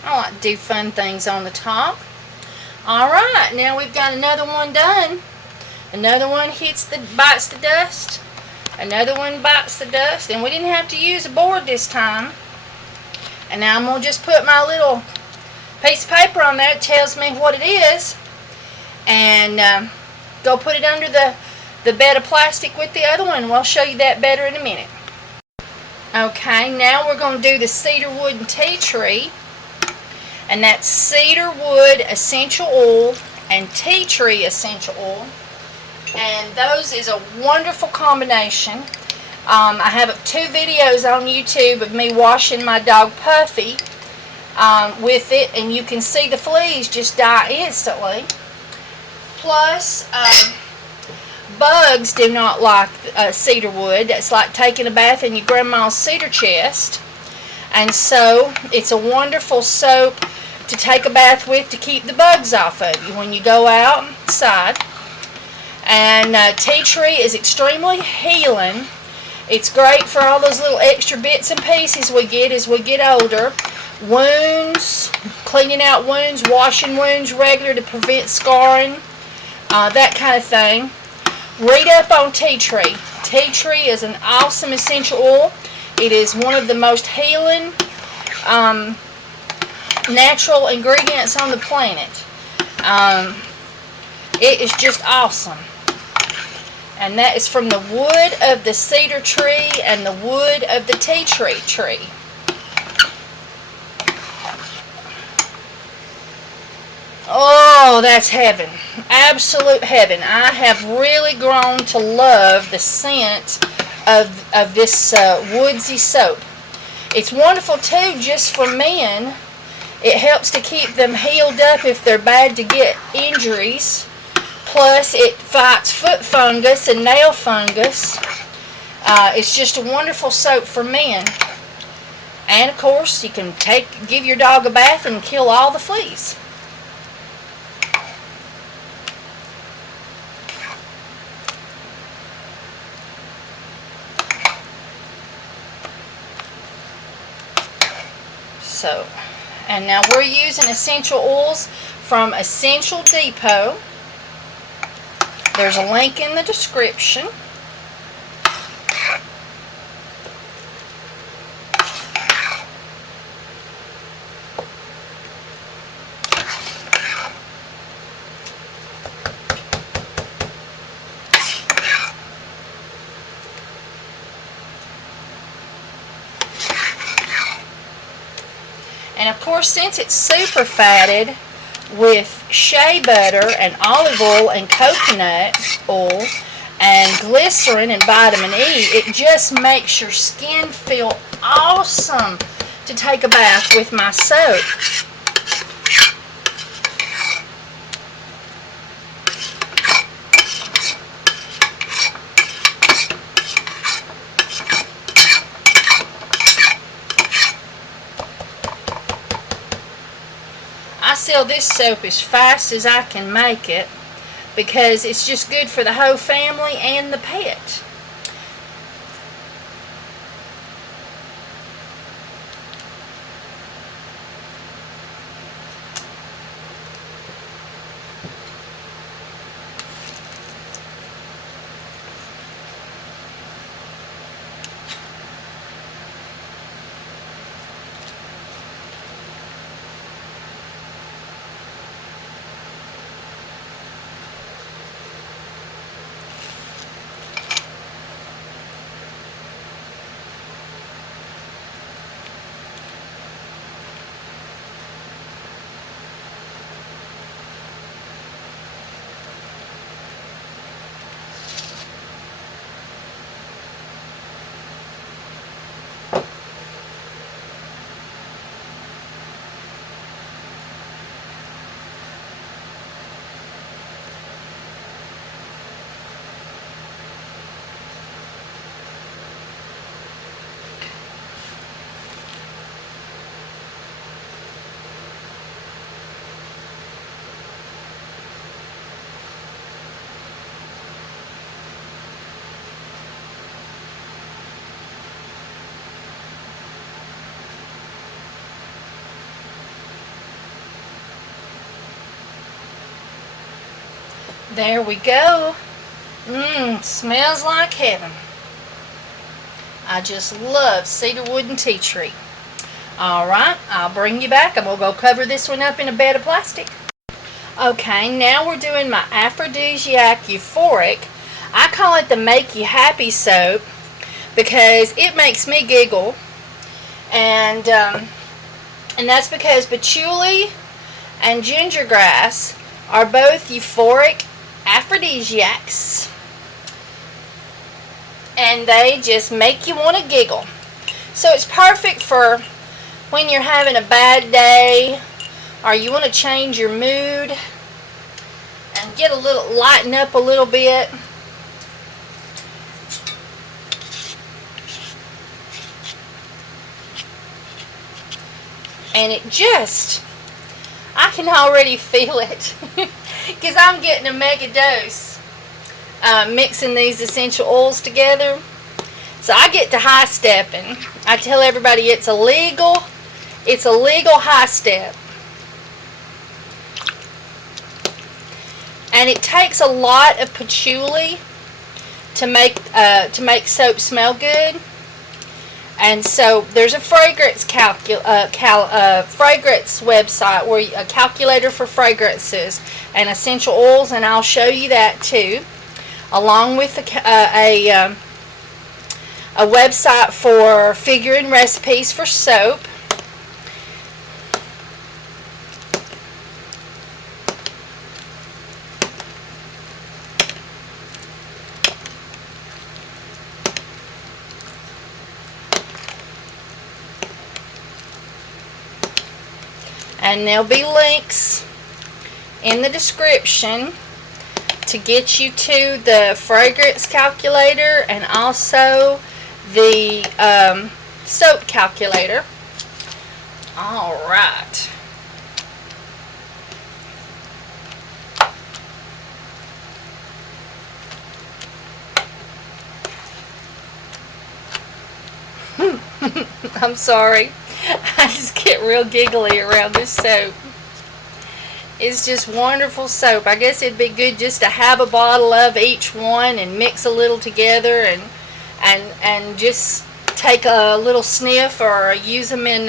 I like to do fun things on the top. Alright, now we've got another one done. Another one bites the dust. Another one bites the dust. And we didn't have to use a board this time. And now I'm going to just put my little piece of paper on there that tells me what it is. And go put it under the bed of plastic with the other one. We'll show you that better in a minute. Okay, now we're going to do the cedar wood and tea tree. And that's cedar wood essential oil and tea tree essential oil. And those is a wonderful combination. I have 2 videos on YouTube of me washing my dog Puffy with it. And you can see the fleas just die instantly. Plus, bugs do not like cedar wood. That's like taking a bath in your grandma's cedar chest. And so, it's a wonderful soap to take a bath with to keep the bugs off of you when you go outside. And tea tree is extremely healing. It's great for all those little extra bits and pieces we get as we get older. Wounds, cleaning out wounds, washing wounds regular to prevent scarring, that kind of thing. Read up on tea tree. Tea tree is an awesome essential oil. It is one of the most healing natural ingredients on the planet. It is just awesome. And that is from the wood of the cedar tree and the wood of the tea tree. Oh, that's heaven. Absolute heaven. I have really grown to love the scent of this woodsy soap. It's wonderful too just for men. It helps to keep them healed up if they're bad to get injuries. Plus it fights foot fungus and nail fungus. It's just a wonderful soap for men. And of course you can give your dog a bath and kill all the fleas. So, and now we're using essential oils from Essential Depot. There's a link in the description. And of course, since it's super fatted with shea butter and olive oil and coconut oil and glycerin and vitamin E, it just makes your skin feel awesome to take a bath with my soap. sell this soap as fast as I can make it because it's just good for the whole family and the pet. There we go. Smells like heaven. I just love cedarwood and tea tree. Alright, I'll bring you back. I'm going to go cover this one up in a bed of plastic. Okay, now we're doing my aphrodisiac euphoric. I call it the Make You Happy soap because it makes me giggle. And that's because patchouli and gingergrass are both euphoric aphrodisiacs, and they just make you want to giggle. So it's perfect for when you're having a bad day or you want to change your mood and get a little, lighten up a little bit. And it just, I can already feel it because I'm getting a mega dose mixing these essential oils together. So I get to high stepping. I tell everybody it's a legal high step. And it takes a lot of patchouli to make soap smell good. And so there's a fragrance fragrance website where a calculator for fragrances and essential oils, and I'll show you that too, along with a website for figuring recipes for soap. And there'll be links in the description to get you to the fragrance calculator and also the soap calculator. All right. I'm sorry. I just get real giggly around this soap. It's just wonderful soap. I guess it'd be good just to have a bottle of each one and mix a little together and just take a little sniff or use them in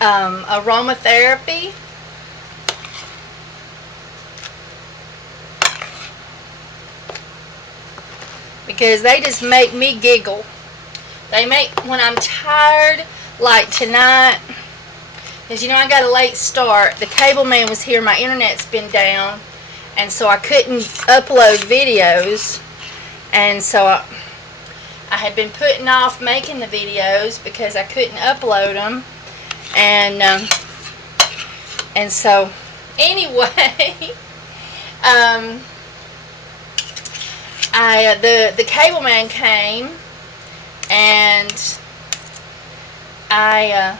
aromatherapy. Because they just make me giggle. They make, when I'm tired, like tonight, because you know I got a late start. The cable man was here, my internet's been down, and so I couldn't upload videos. And so I had been putting off making the videos because I couldn't upload them. And so anyway, the cable man came and I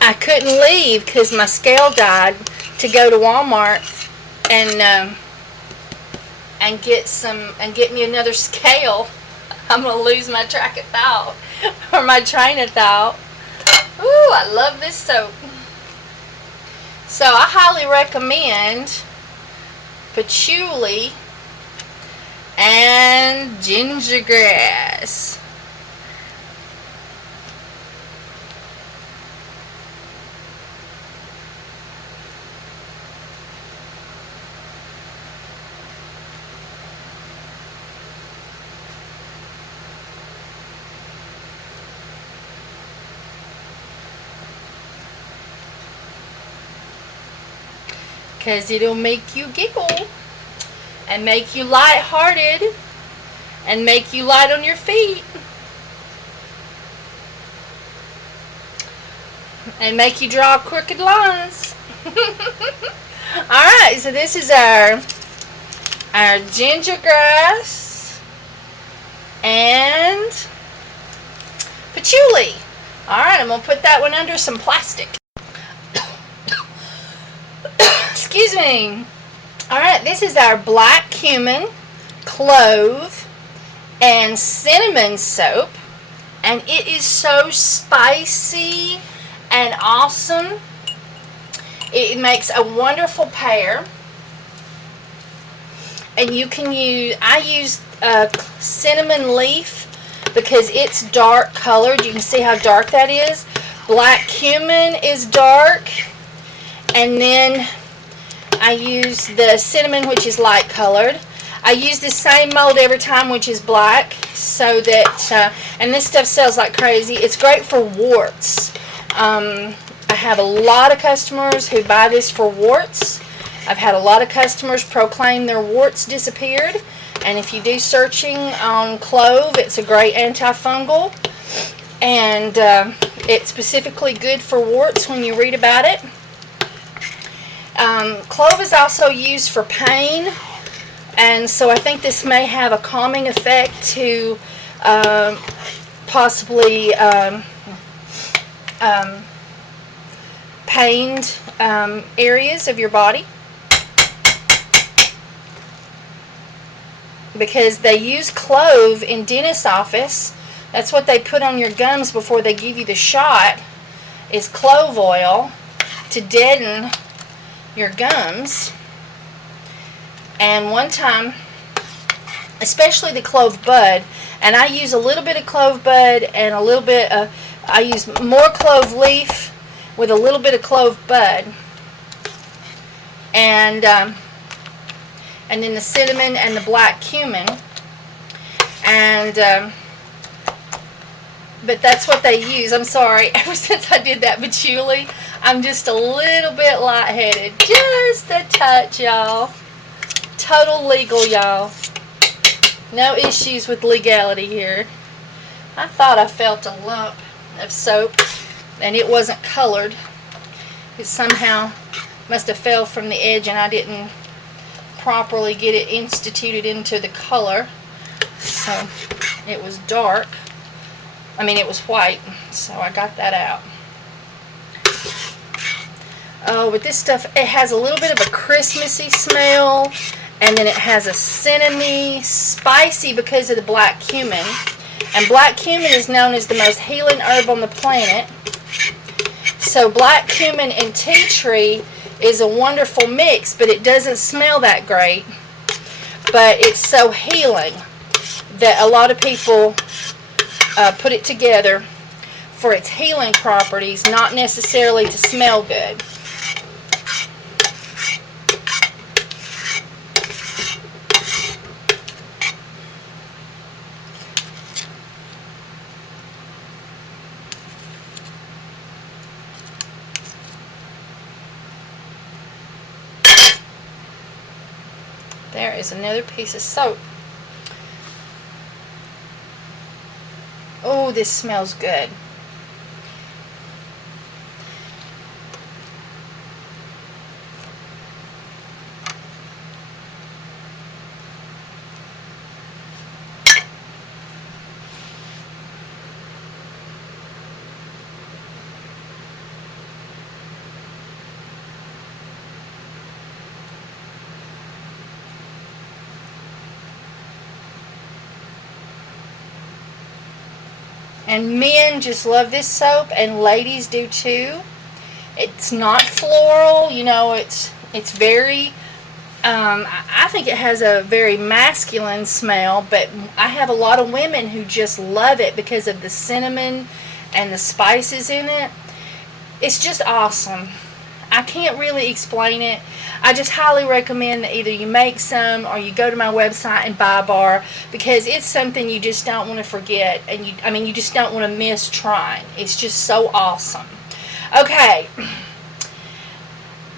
I couldn't leave because my scale died to go to Walmart and get me another scale. I'm gonna lose my track of thought or my train of thought. Ooh, I love this soap. So I highly recommend patchouli and gingergrass. Because it'll make you giggle and make you lighthearted and make you light on your feet and make you draw crooked lines. Alright, so this is our ginger grass and patchouli. Alright, I'm going to put that one under some plastic. Excuse me. Alright, this is our black cumin, clove, and cinnamon soap. And it is so spicy and awesome. It makes a wonderful pair. And you can use, I use cinnamon leaf because it's dark colored. You can see how dark that is. Black cumin is dark. And then I use the cinnamon, which is light colored. I use the same mold every time, which is black, so that, and this stuff sells like crazy. It's great for warts. I have a lot of customers who buy this for warts. I've had a lot of customers proclaim their warts disappeared. And if you do searching on clove, it's a great antifungal. And it's specifically good for warts when you read about it. Clove is also used for pain, and so I think this may have a calming effect to possibly pained areas of your body, because they use clove in dentist's office. That's what they put on your gums before they give you the shot, is clove oil to deaden your gums. And one time, especially the clove bud, and I use a little bit of clove bud and a little bit of, I use more clove leaf with a little bit of clove bud, and then the cinnamon and the black cumin, and but that's what they use. I'm sorry, ever since I did that patchouli, I'm just a little bit lightheaded. Just a touch, y'all. Total legal, y'all. No issues with legality here. I thought I felt a lump of soap, and it wasn't colored. It somehow must have fell from the edge, and I didn't properly get it instituted into the color. So it was dark. I mean, it was white, so I got that out. Oh, but this stuff, it has a little bit of a Christmassy smell, and then it has a cinnamony, spicy because of the black cumin. And black cumin is known as the most healing herb on the planet. So black cumin and tea tree is a wonderful mix, but it doesn't smell that great. But it's so healing that a lot of people put it together for its healing properties, not necessarily to smell good. There is another piece of soap. Oh, this smells good. And men just love this soap, and ladies do too. It's not floral, you know, it's very, I think it has a very masculine smell, but I have a lot of women who just love it because of the cinnamon and the spices in it. It's just awesome. I can't really explain it. I just highly recommend that either you make some or you go to my website and buy a bar, because it's something you just don't want to forget, and you just don't want to miss trying. It's just so awesome. Okay,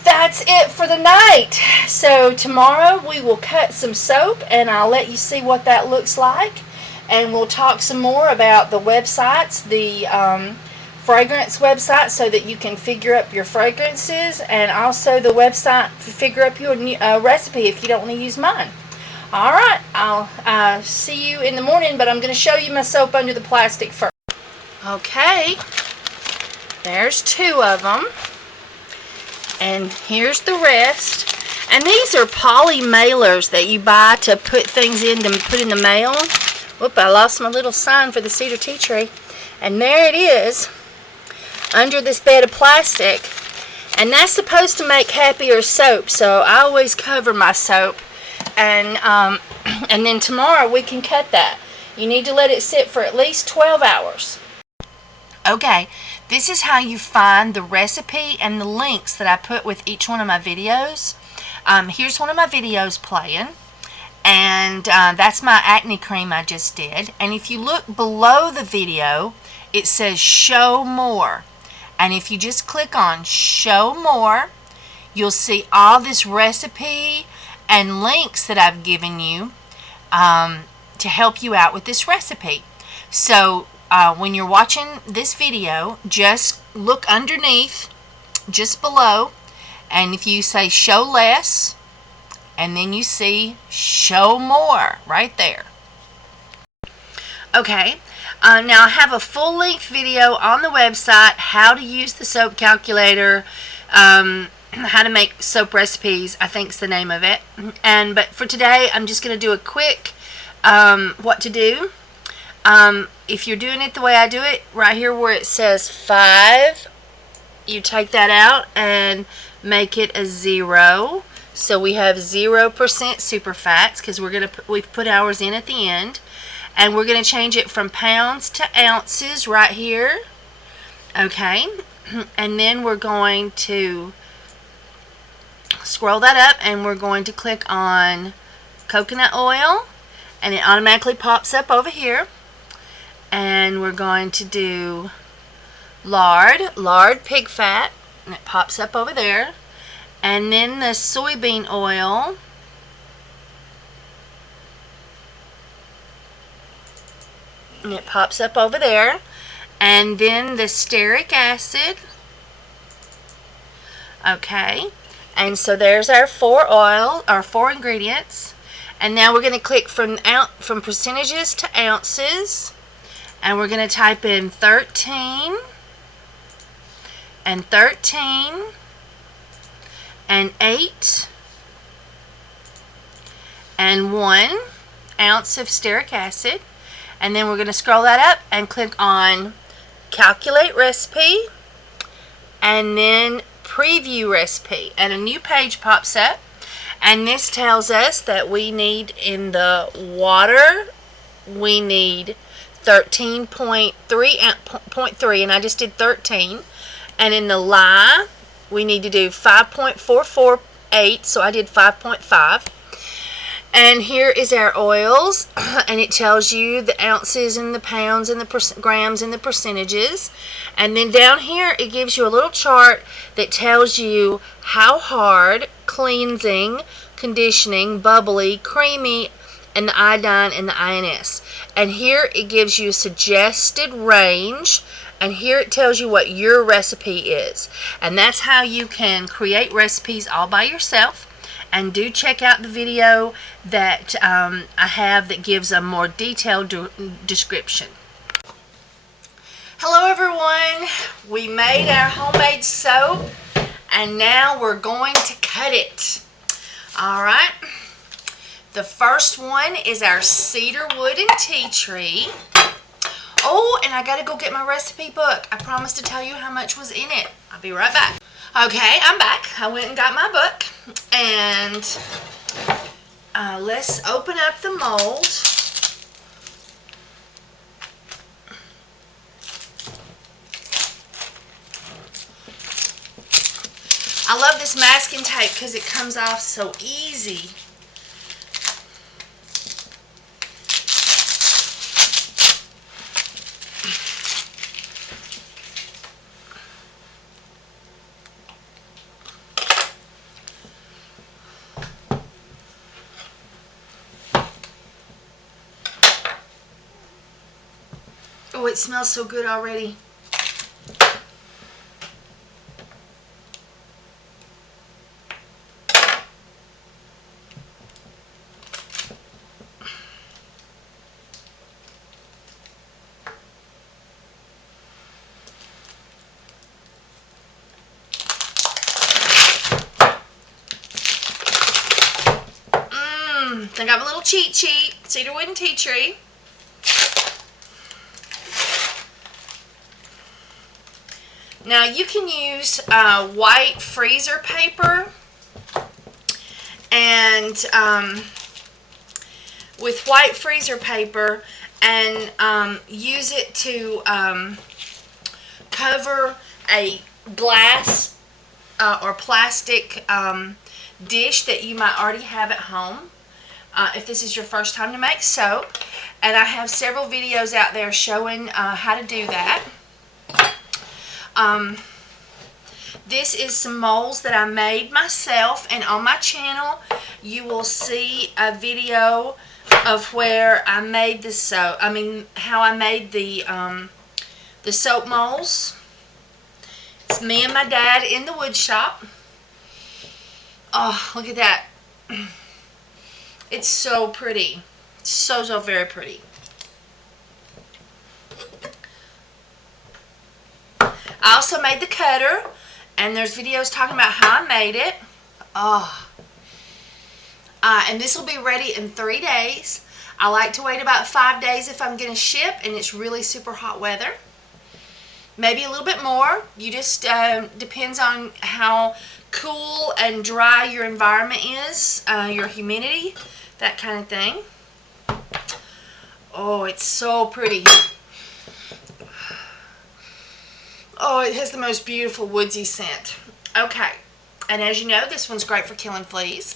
that's it for the night. So tomorrow we will cut some soap, and I'll let you see what that looks like, and we'll talk some more about the websites, the fragrance website, so that you can figure up your fragrances, and also the website to figure up your recipe if you don't want to use mine. Alright, I'll see you in the morning, but I'm going to show you my soap under the plastic first. Okay, there's 2 of them, and here's the rest. And these are poly mailers that you buy to put things in to put in the mail. Whoop, I lost my little sign for the cedar tea tree. And there it is, under this bed of plastic. And that's supposed to make happier soap, so I always cover my soap. And then tomorrow we can cut that. You need to let it sit for at least 12 hours. Okay, this is how you find the recipe and the links that I put with each one of my videos. Here's one of my videos playing, and that's my acne cream I just did. And if you look below the video, it says show more, and if you just click on show more, you'll see all this recipe and links that I've given you to help you out with this recipe. So when you're watching this video, just look underneath, just below, and if you say show less, and then you see show more right there. Okay, now I have a full-length video on the website, how to use the soap calculator, how to make soap recipes, I think is the name of it. But for today, I'm just going to do a quick what to do. If you're doing it the way I do it, right here where it says 5, you take that out and make it a 0. So we have 0% superfats, because we've put ours in at the end. And we're going to change it from pounds to ounces right here. Okay, and then we're going to scroll that up, and we're going to click on coconut oil, and it automatically pops up over here. And we're going to do lard pig fat, and it pops up over there. And then the soybean oil, and it pops up over there. And then the stearic acid. Okay, and so there's our 4 ingredients. And now we're going to click from percentages to ounces, and we're going to type in 13 and 13 and 8 and 1 ounce of stearic acid. And then we're going to scroll that up and click on calculate recipe, and then preview recipe, and a new page pops up. And this tells us that we need, in the water, we need 13.3, and I just did 13. And in the lye, we need to do 5.448, so I did 5.5. And here is our oils, and it tells you the ounces and the pounds and the grams and the percentages. And then down here it gives you a little chart that tells you how hard, cleansing, conditioning, bubbly, creamy, and the iodine and the INS. And here it gives you a suggested range, and here it tells you what your recipe is. And that's how you can create recipes all by yourself. And do check out the video that I have that gives a more detailed description. Hello everyone, we made our homemade soap, and now we're going to cut it. Alright, the first one is our cedar wood and tea tree. Oh, and I gotta go get my recipe book. I promised to tell you how much was in it. I'll be right back. Okay, I'm back. I went and got my book, and let's open up the mold. I love this masking tape because it comes off so easy. Oh, it smells so good already. I got a little cheat sheet, cedarwood and tea tree. Now you can use white freezer paper, and with white freezer paper, and use it to cover a glass or plastic dish that you might already have at home. If this is your first time to make soap, and I have several videos out there showing how to do that. This is some molds that I made myself, and on my channel you will see a video of where I made the soap. How I made the soap molds. It's me and my dad in the wood shop. Oh, look at that. It's so pretty. So very pretty. I also made the cutter, and there's videos talking about how I made it. And this will be ready in 3 days. I like to wait about 5 days if I'm going to ship and it's really super hot weather. Maybe a little bit more. You just depends on how cool and dry your environment is, your humidity, that kind of thing. Oh, it's so pretty. Oh, it has the most beautiful woodsy scent. Okay, and as you know, this one's great for killing fleas.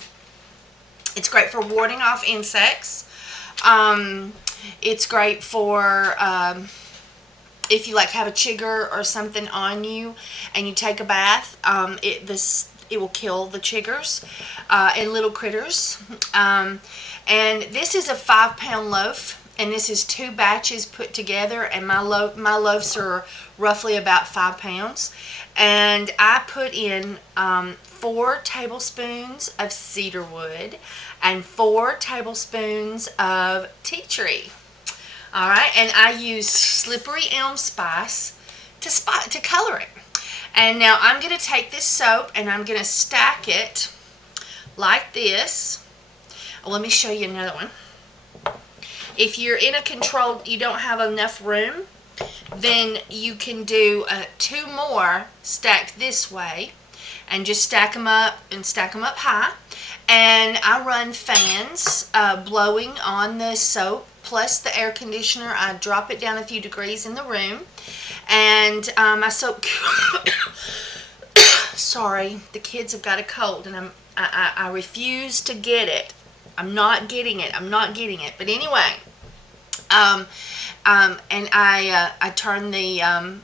It's great for warding off insects. It's great for if you like have a chigger or something on you and you take a bath. It will kill the chiggers and little critters. And this is a 5-pound loaf, and this is 2 batches put together, and my loaves are roughly about 5 pounds. And I put in 4 tablespoons of cedar wood and 4 tablespoons of tea tree. All right, and I use slippery elm spice to color it. And now I'm going to take this soap and I'm going to stack it like this. Let me show you another one. If you're in a controlled, you don't have enough room, then you can do 2 more stacked this way, and just stack them up and stack them up high. And I run fans blowing on the soap plus the air conditioner. I drop it down a few degrees in the room, and my soap sorry, the kids have got a cold, and I refuse to get it. I'm not getting it. But anyway, and I turn the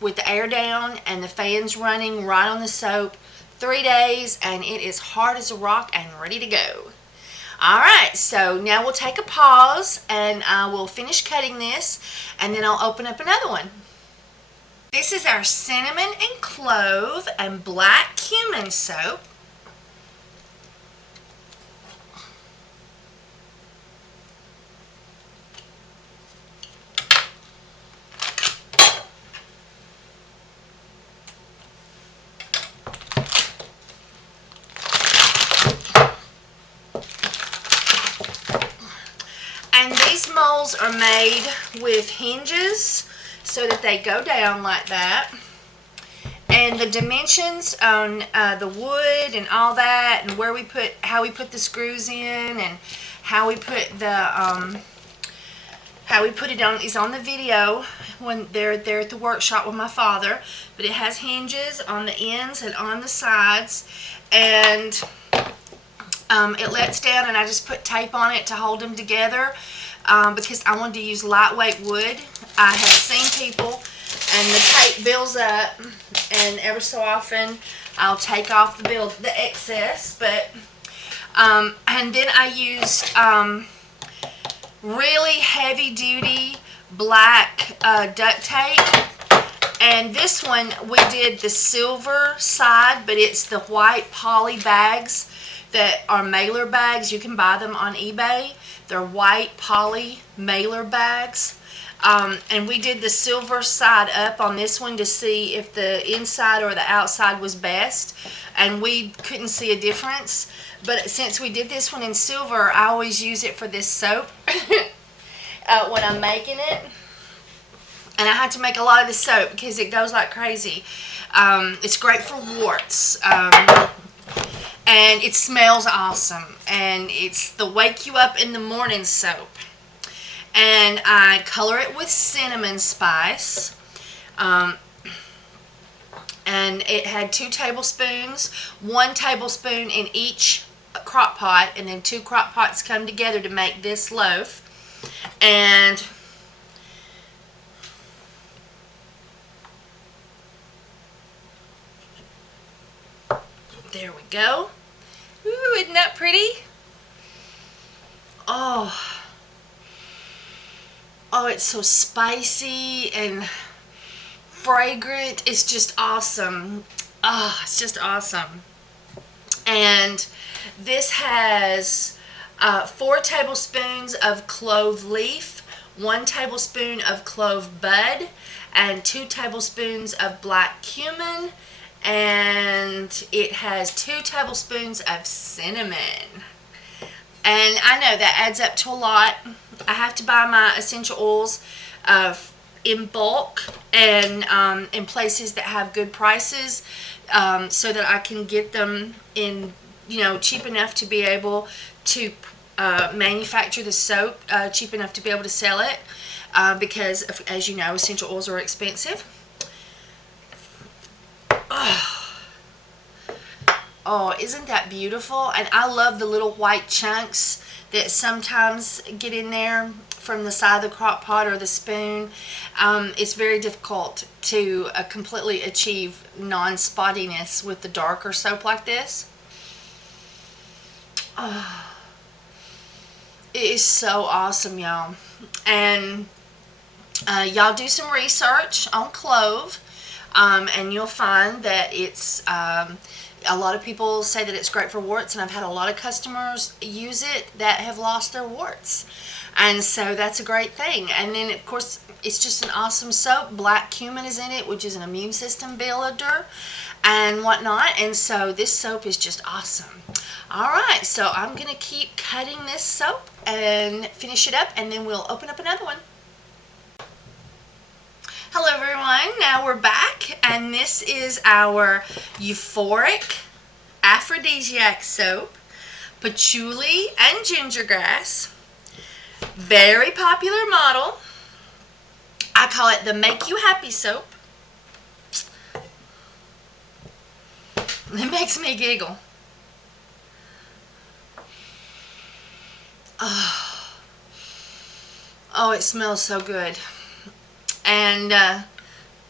with the air down and the fans running right on the soap. 3 days, and it is hard as a rock and ready to go. Alright, so now we'll take a pause, and I will finish cutting this, and then I'll open up another one. This is our cinnamon and clove and black cumin soap. holes are made with hinges so that they go down like that. And the dimensions on the wood and all that, and how we put the screws in, and how we put it on is on the video when they're there at the workshop with my father. But it has hinges on the ends and on the sides, and it lets down, and I just put tape on it to hold them together because I wanted to use lightweight wood. I have seen people and the tape builds up, and ever so often I'll take off the excess, but and then I used really heavy duty black duct tape, and this one we did the silver side, but it's the white poly bags that are mailer bags. You can buy them on eBay. They're white poly mailer bags. And we did the silver side up on this one to see if the inside or the outside was best, and we couldn't see a difference. But since we did this one in silver, I always use it for this soap when I'm making it. And I had to make a lot of this soap because it goes like crazy. It's great for warts. And it smells awesome. And it's the wake you up in the morning soap. And I color it with cinnamon spice. And it had 2 tablespoons, 1 tablespoon in each crock pot, and then 2 crock pots come together to make this loaf. And there we go. Ooh, isn't that pretty? Oh, it's so spicy and fragrant. It's just awesome. Oh, it's just awesome. And this has 4 tablespoons of clove leaf, 1 tablespoon of clove bud, and 2 tablespoons of black cumin, and it has 2 tablespoons of cinnamon. And I know that adds up to a lot. I have to buy my essential oils in bulk and in places that have good prices, so that I can get them in, cheap enough to be able to manufacture the soap, cheap enough to be able to sell it, because as you know, essential oils are expensive. Oh, isn't that beautiful? And I love the little white chunks that sometimes get in there from the side of the crock pot or the spoon. It's very difficult to completely achieve non-spottiness with the darker soap like this. Oh, it is so awesome, y'all. And y'all do some research on clove, and you'll find that it's a lot of people say that it's great for warts, and I've had a lot of customers use it that have lost their warts, and so that's a great thing. And then of course it's just an awesome soap. Black cumin is in it, which is an immune system builder and whatnot, and so this soap is just awesome. Alright, so I'm gonna keep cutting this soap and finish it up, and then we'll open up another one. Hello everyone, now we're back, and this is our euphoric aphrodisiac soap, patchouli and ginger grass. Very popular model. I call it the Make You Happy soap. It makes me giggle. Oh, it smells so good. And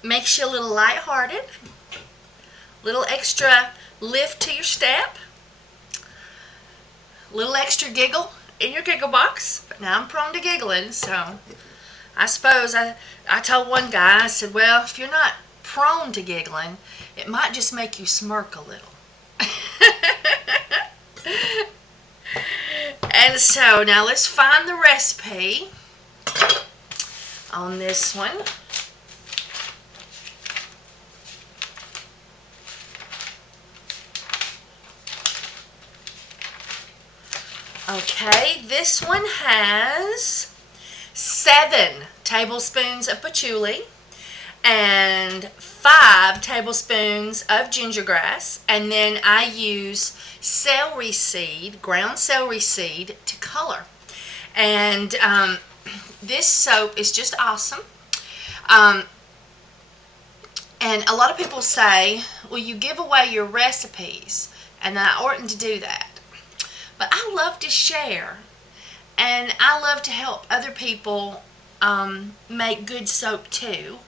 makes you a little lighthearted, little extra lift to your step, little extra giggle in your giggle box. But now I'm prone to giggling, so I suppose I told one guy, I said, well, if you're not prone to giggling, it might just make you smirk a little. And so now let's find the recipe on this one. Okay, this one has 7 tablespoons of patchouli, and 5 tablespoons of ginger grass, and then I use celery seed, ground celery seed, to color. And this soap is just awesome. And a lot of people say, well, you give away your recipes, and I oughtn't to do that. But I love to share, and I love to help other people make good soap too.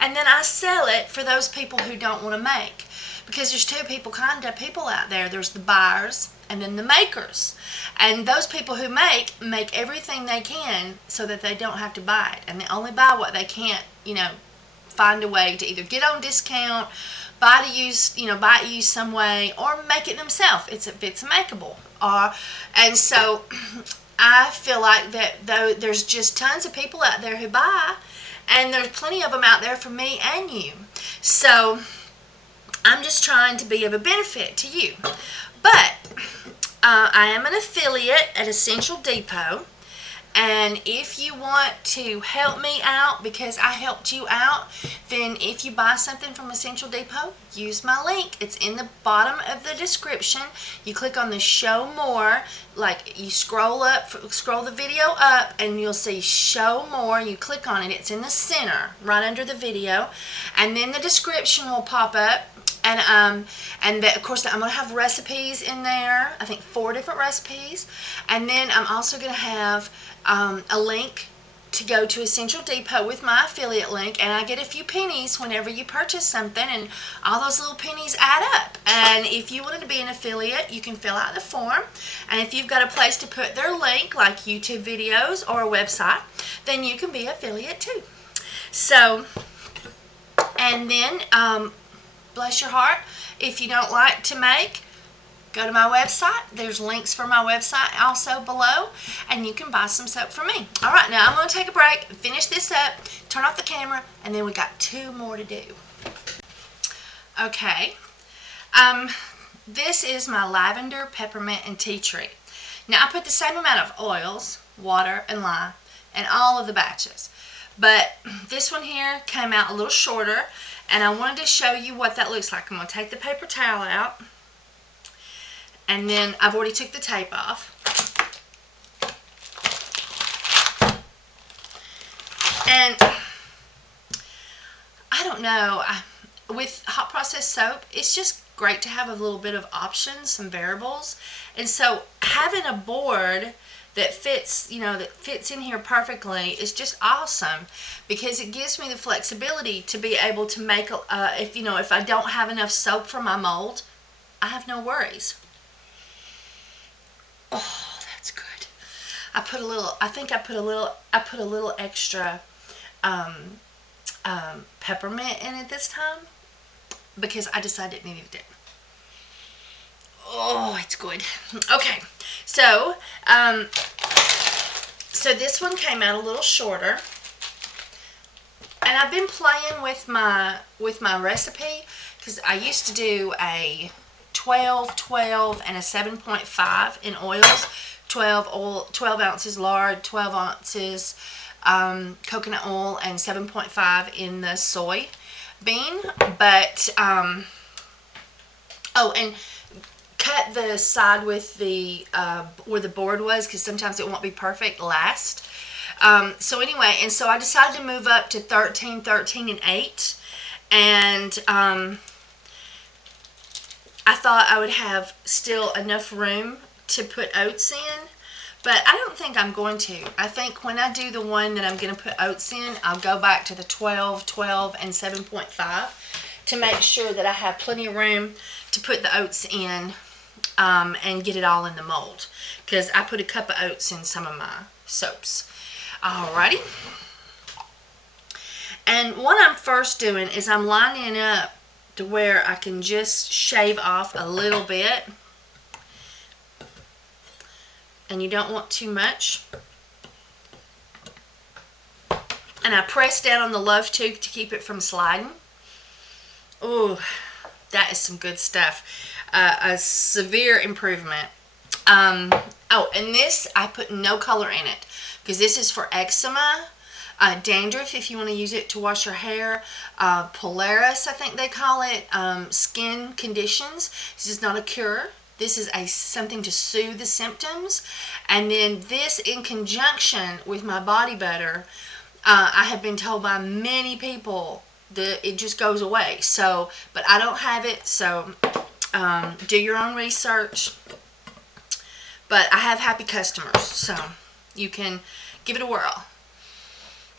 And then I sell it for those people who don't want to make. Because there's two kind of people out there. There's the buyers and then the makers. And those people who make everything they can so that they don't have to buy it. And they only buy what they can't, find a way to either get on discount, buy it used some way, or make it themselves if it's makeable. And so I feel like that though there's just tons of people out there who buy, and there's plenty of them out there for me and you. So I'm just trying to be of a benefit to you. But I am an affiliate at Essential Depot. And if you want to help me out because I helped you out, then if you buy something from Essential Depot, use my link. It's in the bottom of the description. You click on the show more, like you scroll the video up, and you'll see show more. You click on it. It's in the center, right under the video. And then the description will pop up. And of course, I'm going to have recipes in there. I think 4 different recipes. And then I'm also going to have a link to go to Essential Depot with my affiliate link, and I get a few pennies whenever you purchase something, and all those little pennies add up. And if you wanted to be an affiliate, you can fill out the form, and if you've got a place to put their link, like YouTube videos or a website, then you can be affiliate too. So, and then bless your heart, if you don't like to make, go to my website. There's links for my website also below, and you can buy some soap from me. All right, now I'm going to take a break, finish this up, turn off the camera, and then we got 2 more to do. Okay, this is my lavender, peppermint, and tea tree. Now, I put the same amount of oils, water, and lye in all of the batches, but this one here came out a little shorter, and I wanted to show you what that looks like. I'm going to take the paper towel out. And then I've already took the tape off. And I don't know, with hot process soap, it's just great to have a little bit of options, some variables. And so having a board that fits, that fits in here perfectly is just awesome, because it gives me the flexibility to be able to make, if I don't have enough soap for my mold, I have no worries. Oh, that's good. I put a little extra peppermint in it this time because I decided it needed it. Oh, it's good. Okay, so this one came out a little shorter, and I've been playing with my recipe, because I used to do a 12, 12, and a 7.5 in oils. 12 ounces lard, 12 ounces coconut oil, and 7.5 in the soy bean. But oh, and cut the side with the where the board was, because sometimes it won't be perfect last. So anyway, and so I decided to move up to 13, 13, and 8, and I thought I would have still enough room to put oats in, but I don't think I'm going to. I think when I do the one that I'm going to put oats in, I'll go back to the 12, 12, and 7.5 to make sure that I have plenty of room to put the oats in and get it all in the mold, because I put a cup of oats in some of my soaps. Alrighty. And what I'm first doing is I'm lining up to where I can just shave off a little bit, and you don't want too much. And I press down on the love tube to keep it from sliding. Ooh, that is some good stuff. A severe improvement Oh, and this, I put no color in it because this is for eczema, dandruff if you want to use it to wash your hair, Polaris, I think they call it, skin conditions. This is not a cure. This is something to soothe the symptoms. And then this in conjunction with my body butter, I have been told by many people that it just goes away. So, but I don't have it, so do your own research. But I have happy customers, so you can give it a whirl.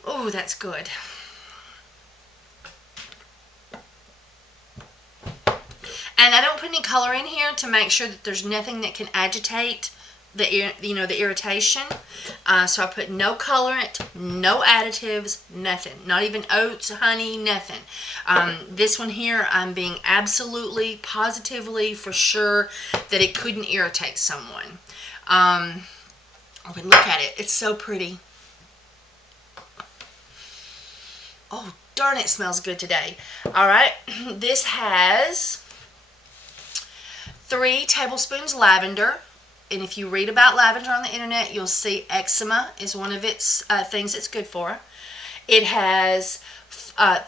Oh, that's good. And I don't put any color in here to make sure that there's nothing that can agitate the irritation. So I put no colorant, no additives, nothing. Not even oats, honey, nothing. This one here, I'm being absolutely, positively for sure that it couldn't irritate someone. Look at it. It's so pretty. Oh, darn, it smells good today. All right. This has 3 tablespoons lavender. And if you read about lavender on the internet, you'll see eczema is one of its things it's good for. It has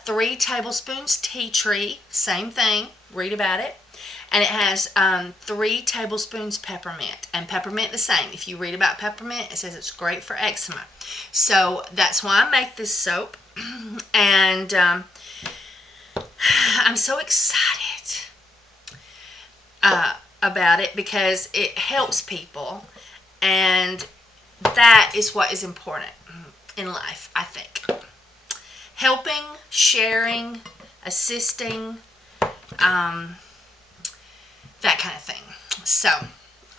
3 tablespoons tea tree. Same thing. Read about it. And it has 3 tablespoons peppermint. And peppermint the same. If you read about peppermint, it says it's great for eczema. So that's why I make this soap. And I'm so excited about it because it helps people. And that is what is important in life, I think. Helping, sharing, assisting, that kind of thing. So,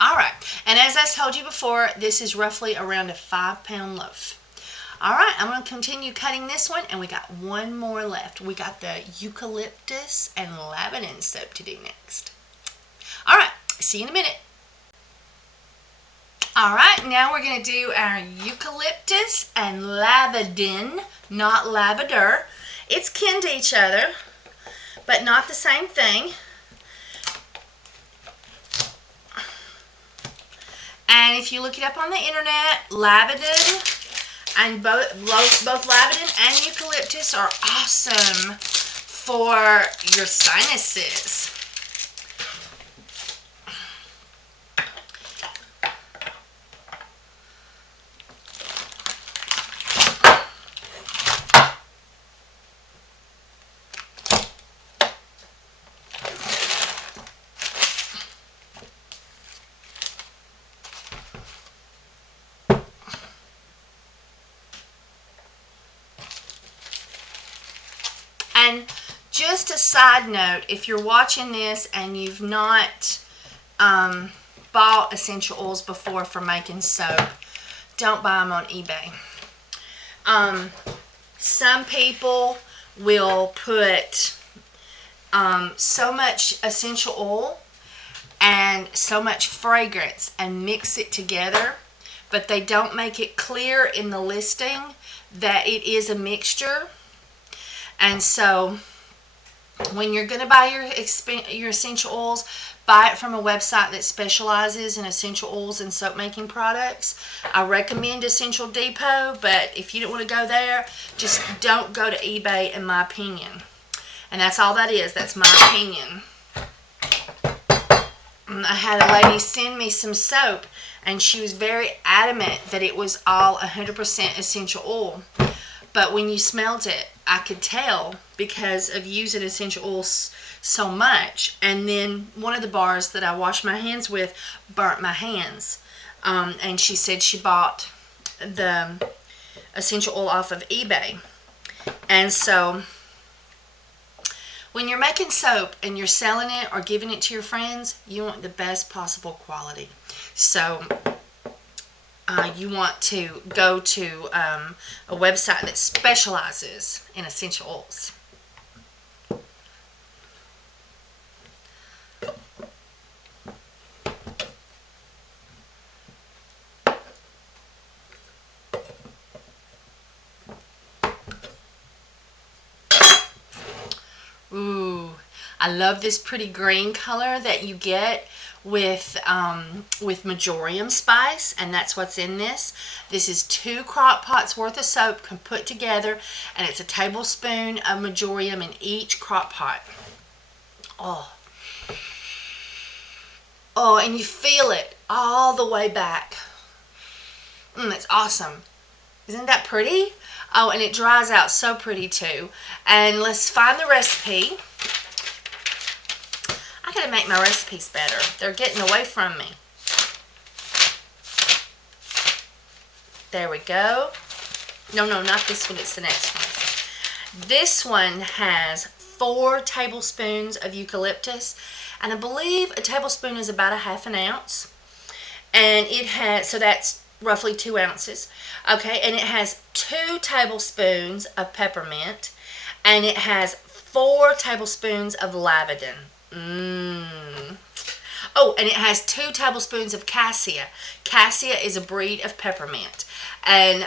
alright. And as I told you before, this is roughly around a 5-pound loaf. Alright, I'm going to continue cutting this one, and we got one more left. We got the eucalyptus and lavender soap to do next. Alright, see you in a minute. Alright, now we're going to do our eucalyptus and lavender, not lavender. It's kin to each other, but not the same thing. And if you look it up on the internet, lavender and both lavender and eucalyptus are awesome for your sinuses. And just a side note, if you're watching this and you've not bought essential oils before for making soap, don't buy them on eBay. Some people will put so much essential oil and so much fragrance and mix it together, but they don't make it clear in the listing that it is a mixture. And so when you're going to buy your essential oils, buy it from a website that specializes in essential oils and soap making products. I recommend Essential Depot, but if you don't want to go there, just don't go to eBay, in my opinion. And that's all that is. That's my opinion. I had a lady send me some soap, and she was very adamant that it was all 100% essential oil. But when you smelled it, I could tell because of using essential oils so much. And then one of the bars that I washed my hands with burnt my hands. And she said she bought the essential oil off of eBay. And so when you're making soap and you're selling it or giving it to your friends, you want the best possible quality. So you want to go to a website that specializes in essential oils. Ooh, I love this pretty green color that you get with marjoram spice, and that's what's in this. This is 2 crock pots worth of soap put together, and it's a tablespoon of marjoram in each crock pot. Oh, and you feel it all the way back. It's awesome. Isn't that pretty? Oh, and it dries out so pretty too. And let's find the recipe. I gotta make my recipes better. They're getting away from me. There we go. No, not this one. It's the next one. This one has 4 tablespoons of eucalyptus. And I believe a tablespoon is about a ½ ounce. And it has, so that's roughly 2 ounces. Okay, and it has 2 tablespoons of peppermint. And it has 4 tablespoons of lavender. Oh, and it has 2 tablespoons of cassia. Cassia is a breed of peppermint. And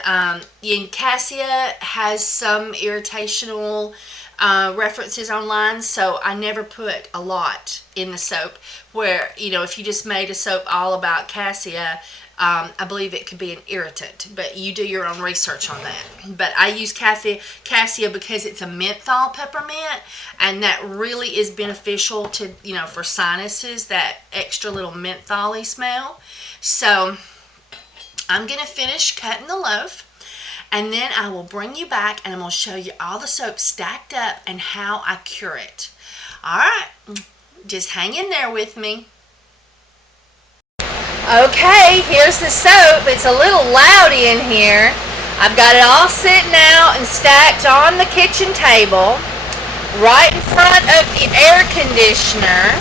cassia has some irritational references online, so I never put a lot in the soap. Where, if you just made a soap all about cassia, I believe it could be an irritant, but you do your own research on that. But I use cassia because it's a menthol peppermint, and that really is beneficial to, for sinuses, that extra little mentholy smell. So I'm going to finish cutting the loaf, and then I will bring you back, and I'm going to show you all the soap stacked up and how I cure it. All right, just hang in there with me. Okay, here's the soap. It's a little loudy in here. I've got it all sitting out and stacked on the kitchen table, right in front of the air conditioner.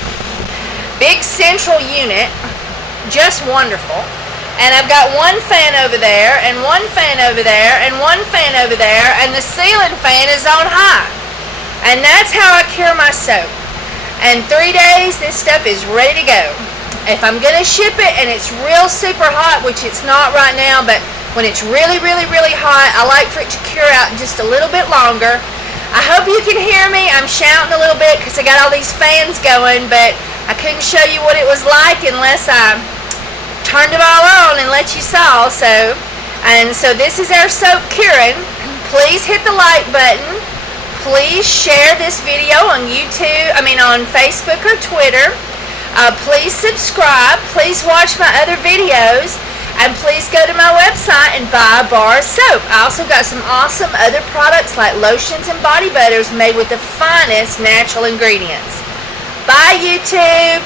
Big central unit, just wonderful. And I've got one fan over there, and one fan over there, and one fan over there, and the ceiling fan is on high. And that's how I cure my soap. And 3 days, this stuff is ready to go. If I'm going to ship it and it's real super hot, which it's not right now, but when it's really, really, really hot, I like for it to cure out just a little bit longer. I hope you can hear me. I'm shouting a little bit because I got all these fans going, but I couldn't show you what it was like unless I turned them all on and let you saw. So this is our soap curing. Please hit the like button. Please share this video on on Facebook or Twitter. Please subscribe. Please watch my other videos. And please go to my website and buy a bar of soap. I also got some awesome other products like lotions and body butters made with the finest natural ingredients. Bye, YouTube.